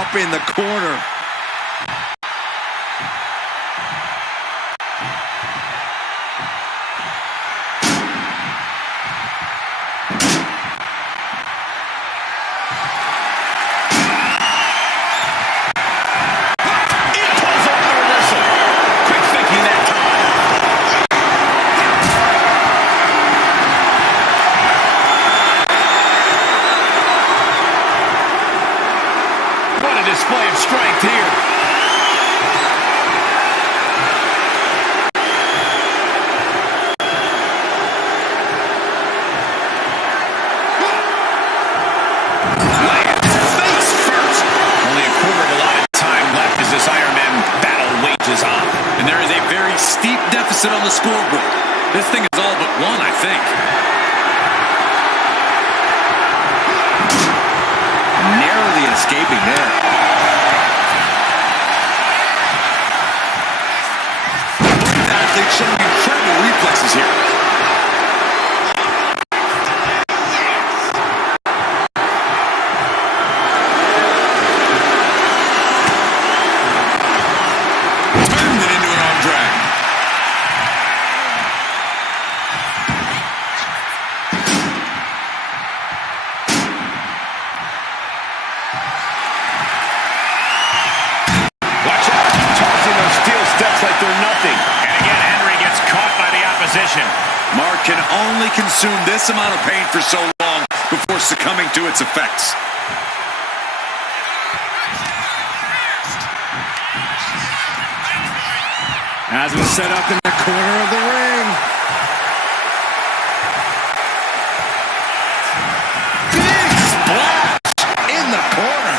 up in the corner. Display of strength here. Lands face first. Only a quarter of a lot of time left as this Iron Man battle wages on. And there is a very steep deficit on the scoreboard. This thing is all but won, I think. Narrowly escaping there. Showing incredible reflexes here. Turned it into an arm drag. Watch out. Tossing those steel steps like they're nothing. And again, Henry gets caught by the opposition. Mark can only consume this amount of pain for so long before succumbing to its effects. As was set up in the corner of the ring. Big splash in the corner.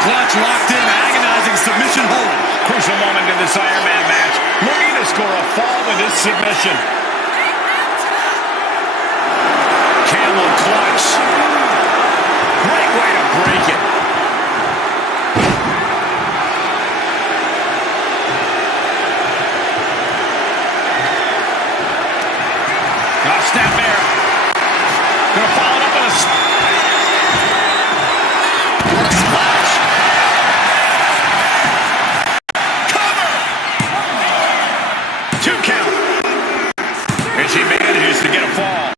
Clutch locked in, agonizing submission hold. Crucial moment in this Iron Man match. Looking to score a fall with this submission. Camel clutch. Great way to break it. Snap there. Gonna follow it up with a splash. Cover. 2 count. And she manages to get a fall.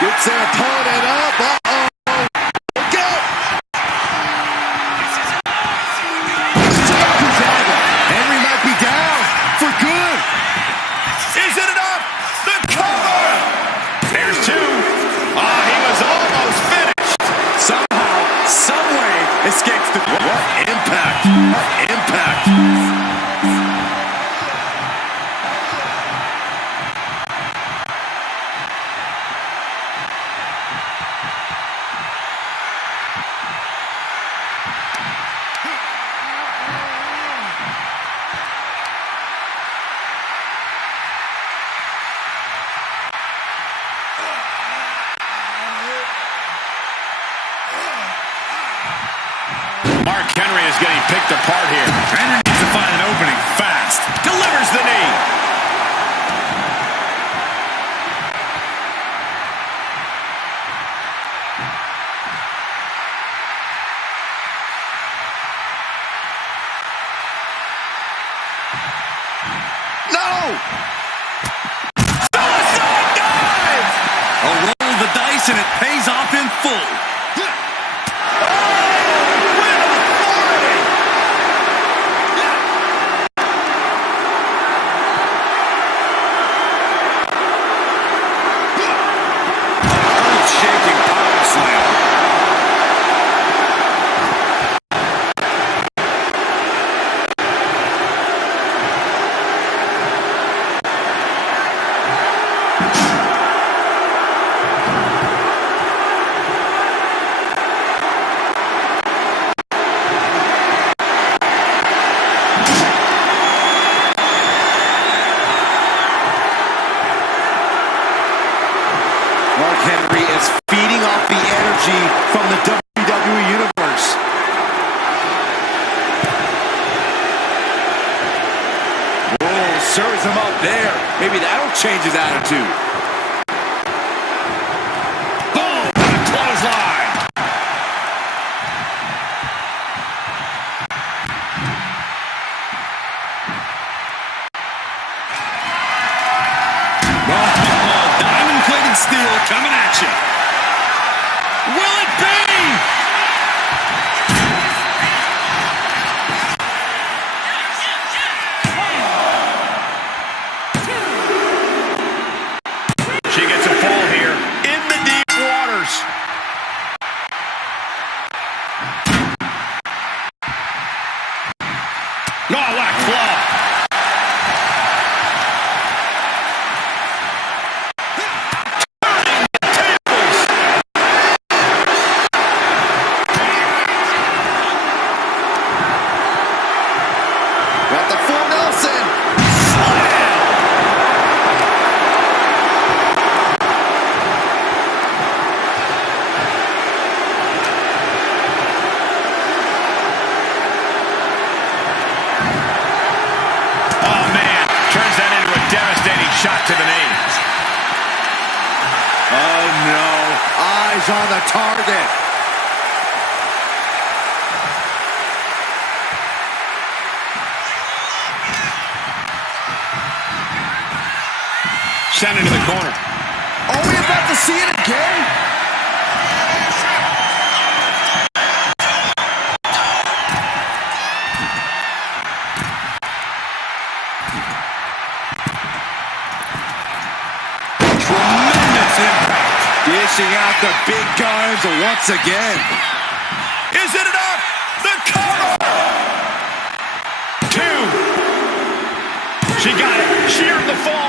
Gets their opponent up. Uh-oh. Go. Henry might be down for good. Is it enough? The cover. There's 2. Oh, he was almost finished. Somehow, someway, escapes the... What impact? What impact? Mark Henry is getting picked apart here. Henry needs to find an opening fast. Delivers the knee. No! Suicide dive! A roll of the dice and it pays off in full. Oh! ties him up there. Maybe that'll change his attitude. Boom! Clothesline. Diamond-plated steel coming at you. Will it be? She gets a fall here in the deep waters. No, what a club. Got the full Nelson. Oh, man. Turns that into a devastating shot to the knee. Oh, no. Eyes on the target. Sent into the corner. Are we about to see it again? Tremendous impact. Dishing out the big guns once again. Is it enough? The cover! 2. She got it. She earned the fall.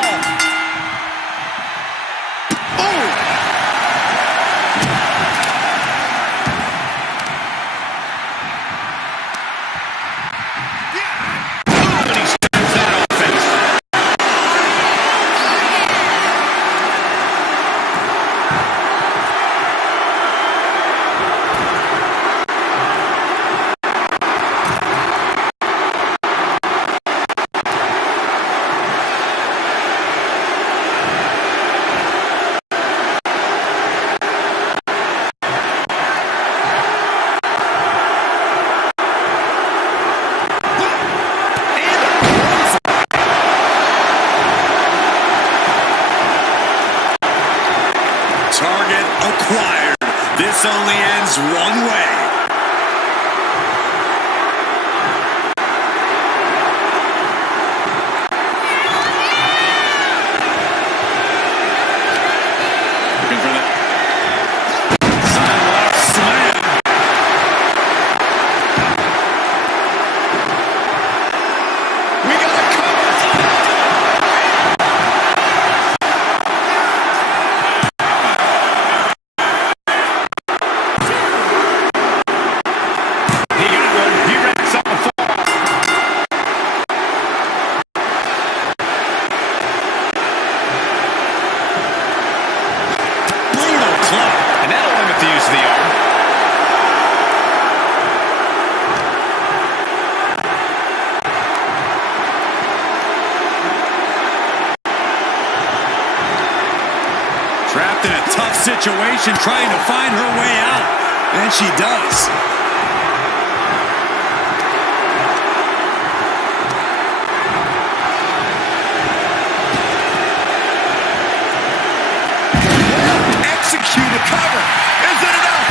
Target acquired. This only ends one way. Looking for that. Onslaught slam. We got a cover. He got one. He racks up a fall. Brutal club. And that'll limit the use of the arm. Trapped in a tough situation, trying to find her way out. And she does. Execute a cover. Is it enough?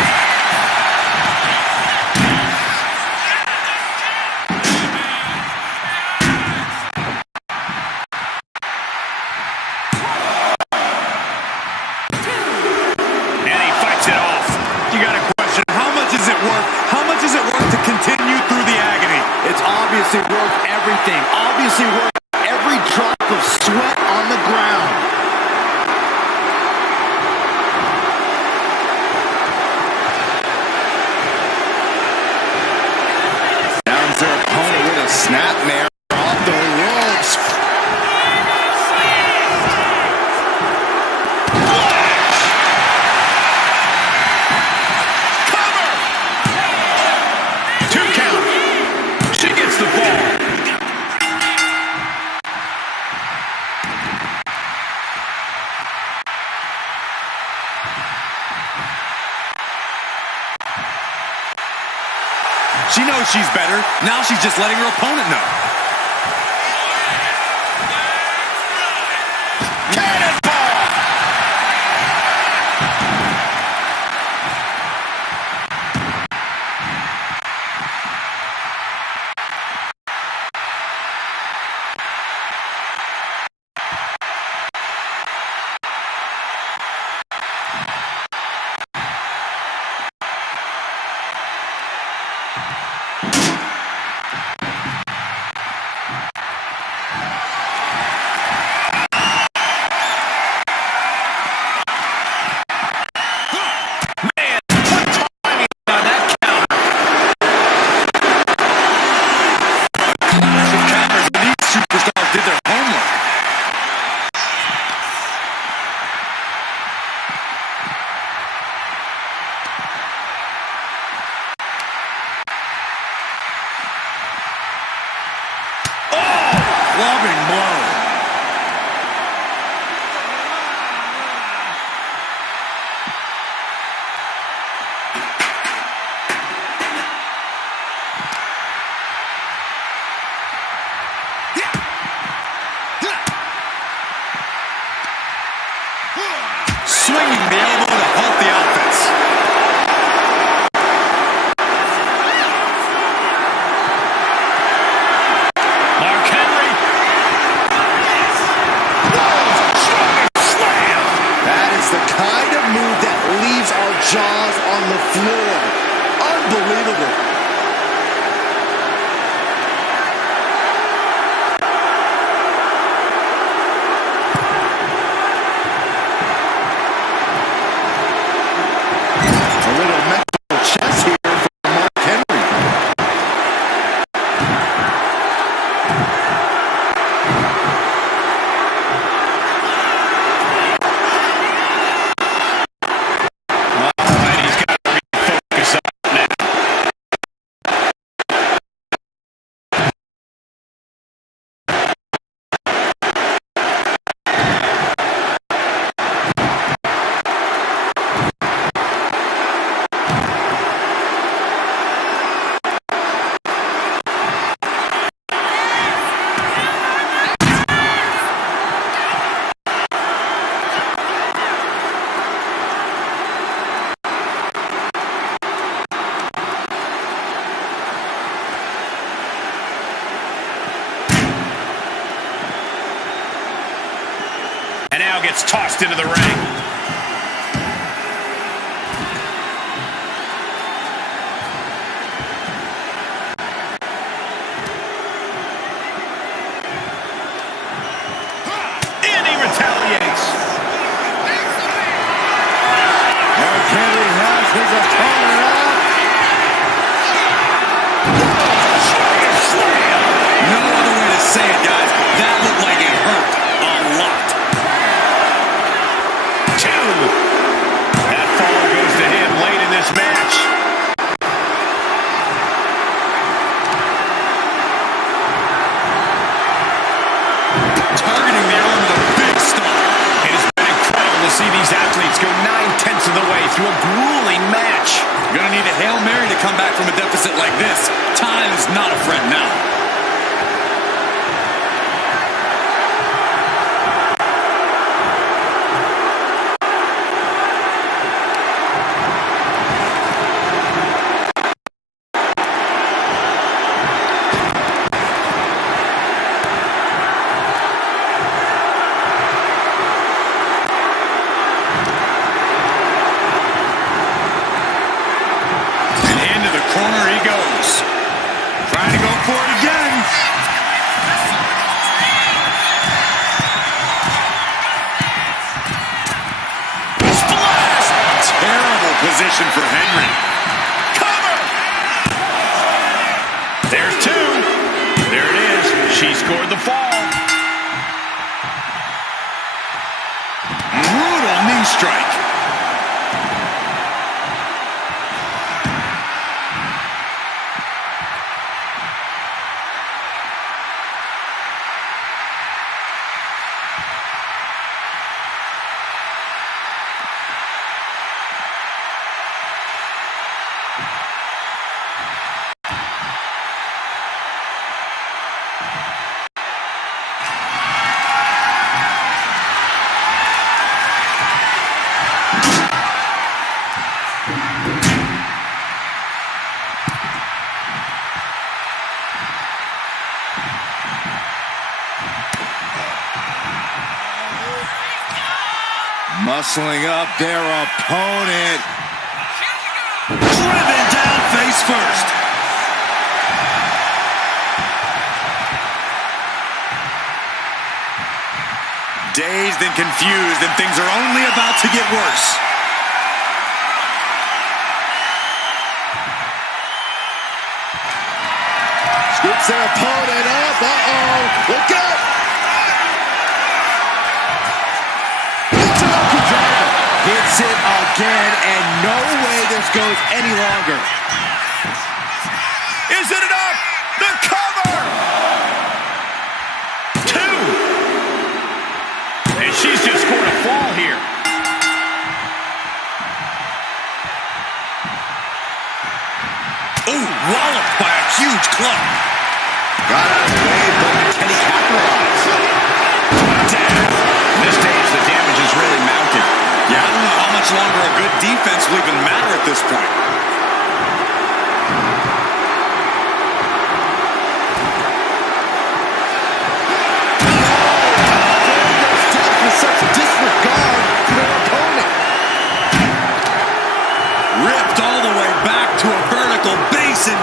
And he fights it off. You got a question. How much is it worth? How much is it worth to continue through the agony? It's obviously worth everything. Obviously worth every drop of sweat on the ground. Downs their opponent with a snapmare off the ropes. Cover! 2 count. She gets the ball. knows she's better. Now she's just letting her opponent know. Loving blow. Swinging the elbow to halt the offense. Jaws on the floor. Unbelievable. A little mental chess here for Mark Henry. And now gets tossed into the ring. And he retaliates. Mark Henry has his opponent up. No other way to say it, guys. That looked like it hurt a lot. That fall goes to him late in this match. Targeting the arm with a big stomp. It has been incredible to see these athletes go 9/10 of the way through a grueling match. You're gonna need a Hail Mary to come back from a deficit like this. Time is not a friend now. Corner he goes. Trying to go for it again. Splash! Terrible position for Henry. Cover! There's two. There it is. She scored the fall. Brutal knee strike. Muscling up their opponent. Driven down face first. Dazed and confused, and things are only about to get worse. Scoops their opponent up. Uh-oh. Look out. Hits it again, and no way this goes any longer. Is it enough? The cover! 2. And she's just scored a fall here. Ooh, walloped by a huge club. Got out of the way, but can he capitalize? Down. This stage, the damage is really mounted. Yeah, I don't know how much longer a good defense will even matter at this point. With such disregard for their opponent. Ripped all the way back to a vertical basin.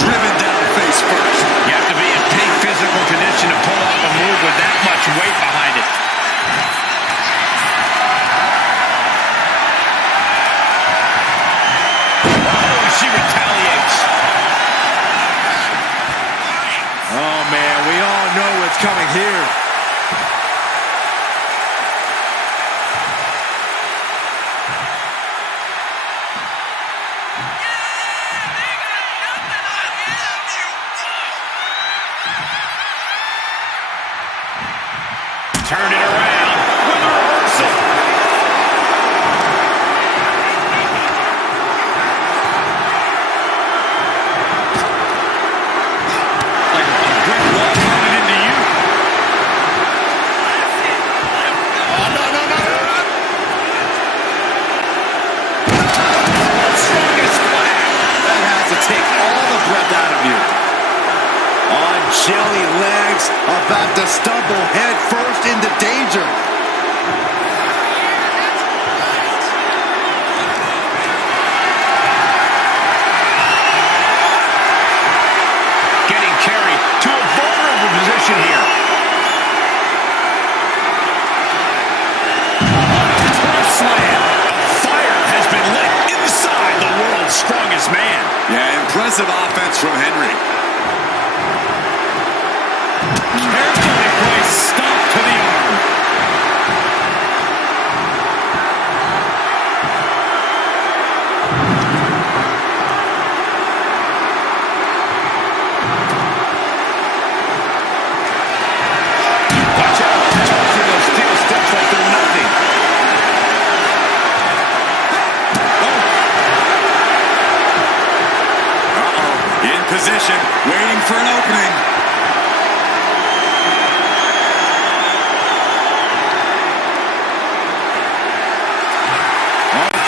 Driven down face first. You have to be in peak physical condition to pull off a move with that much weight behind it. She retaliates. Oh, man, we all know what's coming here. Turn it around with a reversal. Like a brick wall running into you. Oh, no. Strongest flag. That has to take all the breath out of you. On jelly legs, about to stumble head first into danger. Getting carried to a vulnerable position here. Cross slam. A fire has been lit inside the world's strongest man. Yeah, impressive offense from Henry. Carefully placed stomp to the arm. Watch out. Tossing those steel steps like they're nothing. In position, waiting for an opening.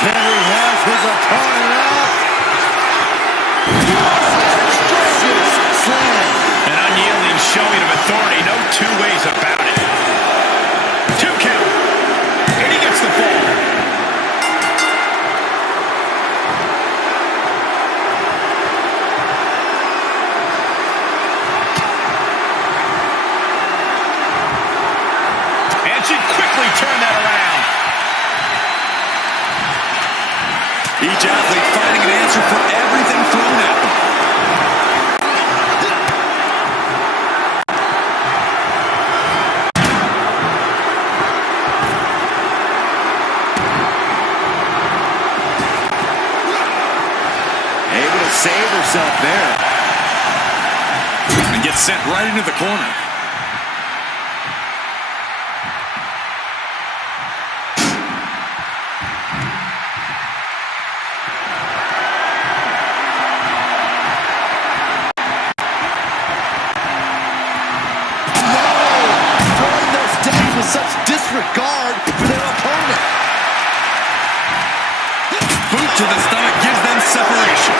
Henry has his opponent up. Slam. An unyielding showing of authority. No two ways about it. 2 count. And he gets the fall. And she quickly turned that around. Each athlete finding an answer for everything thrown at them. Able to save herself there. And gets sent right into the corner. Such disregard for their opponent. Boot to the stomach gives them separation.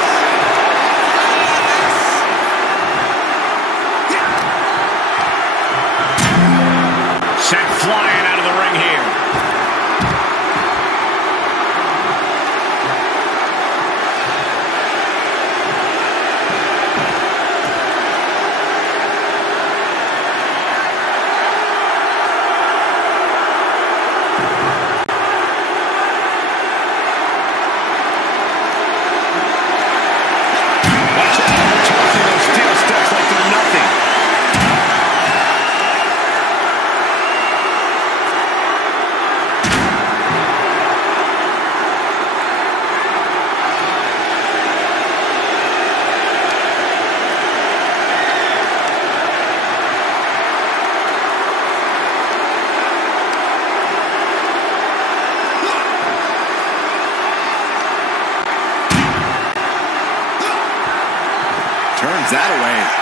turns that away.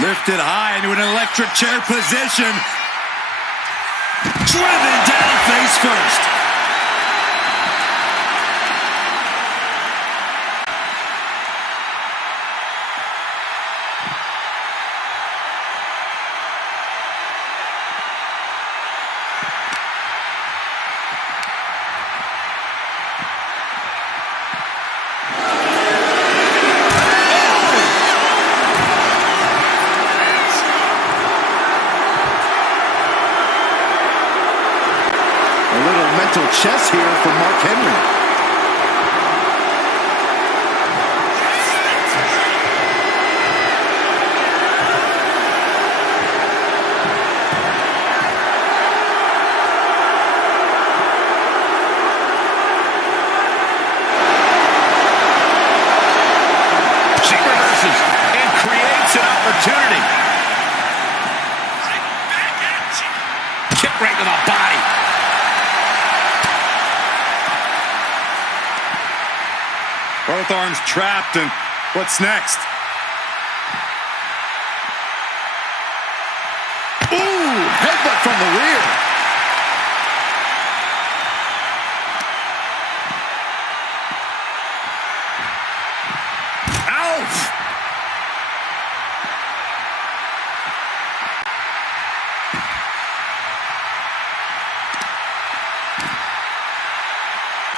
Lifted high into an electric chair position. Driven down face first. Chess here for Mark Henry. She reverses and creates an opportunity. Kick right to the body. Both arms trapped, and what's next? Ooh, headbutt from the rear. Ouch!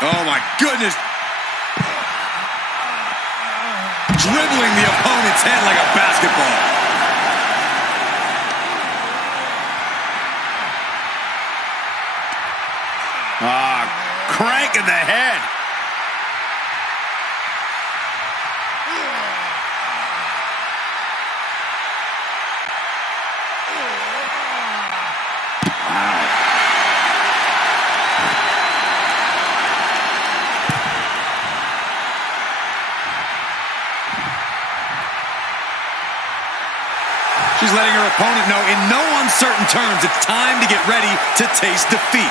Oh my goodness! Dribbling the opponent's head like a basketball. Crank in the head. She's letting her opponent know in no uncertain terms it's time to get ready to taste defeat.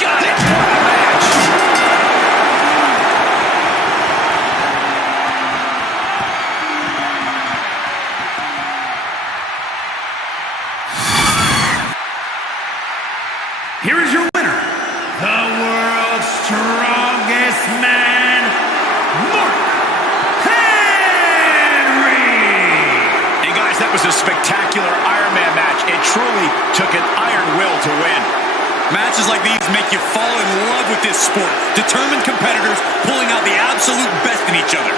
Got it! What a match! Here is your winner, the world's strongest man, Mark Henry! And guys, that was a spectacular Iron Man match. It truly took an iron will to win. Matches like these make you fall in love with this sport. Determined competitors pulling out the absolute best in each other.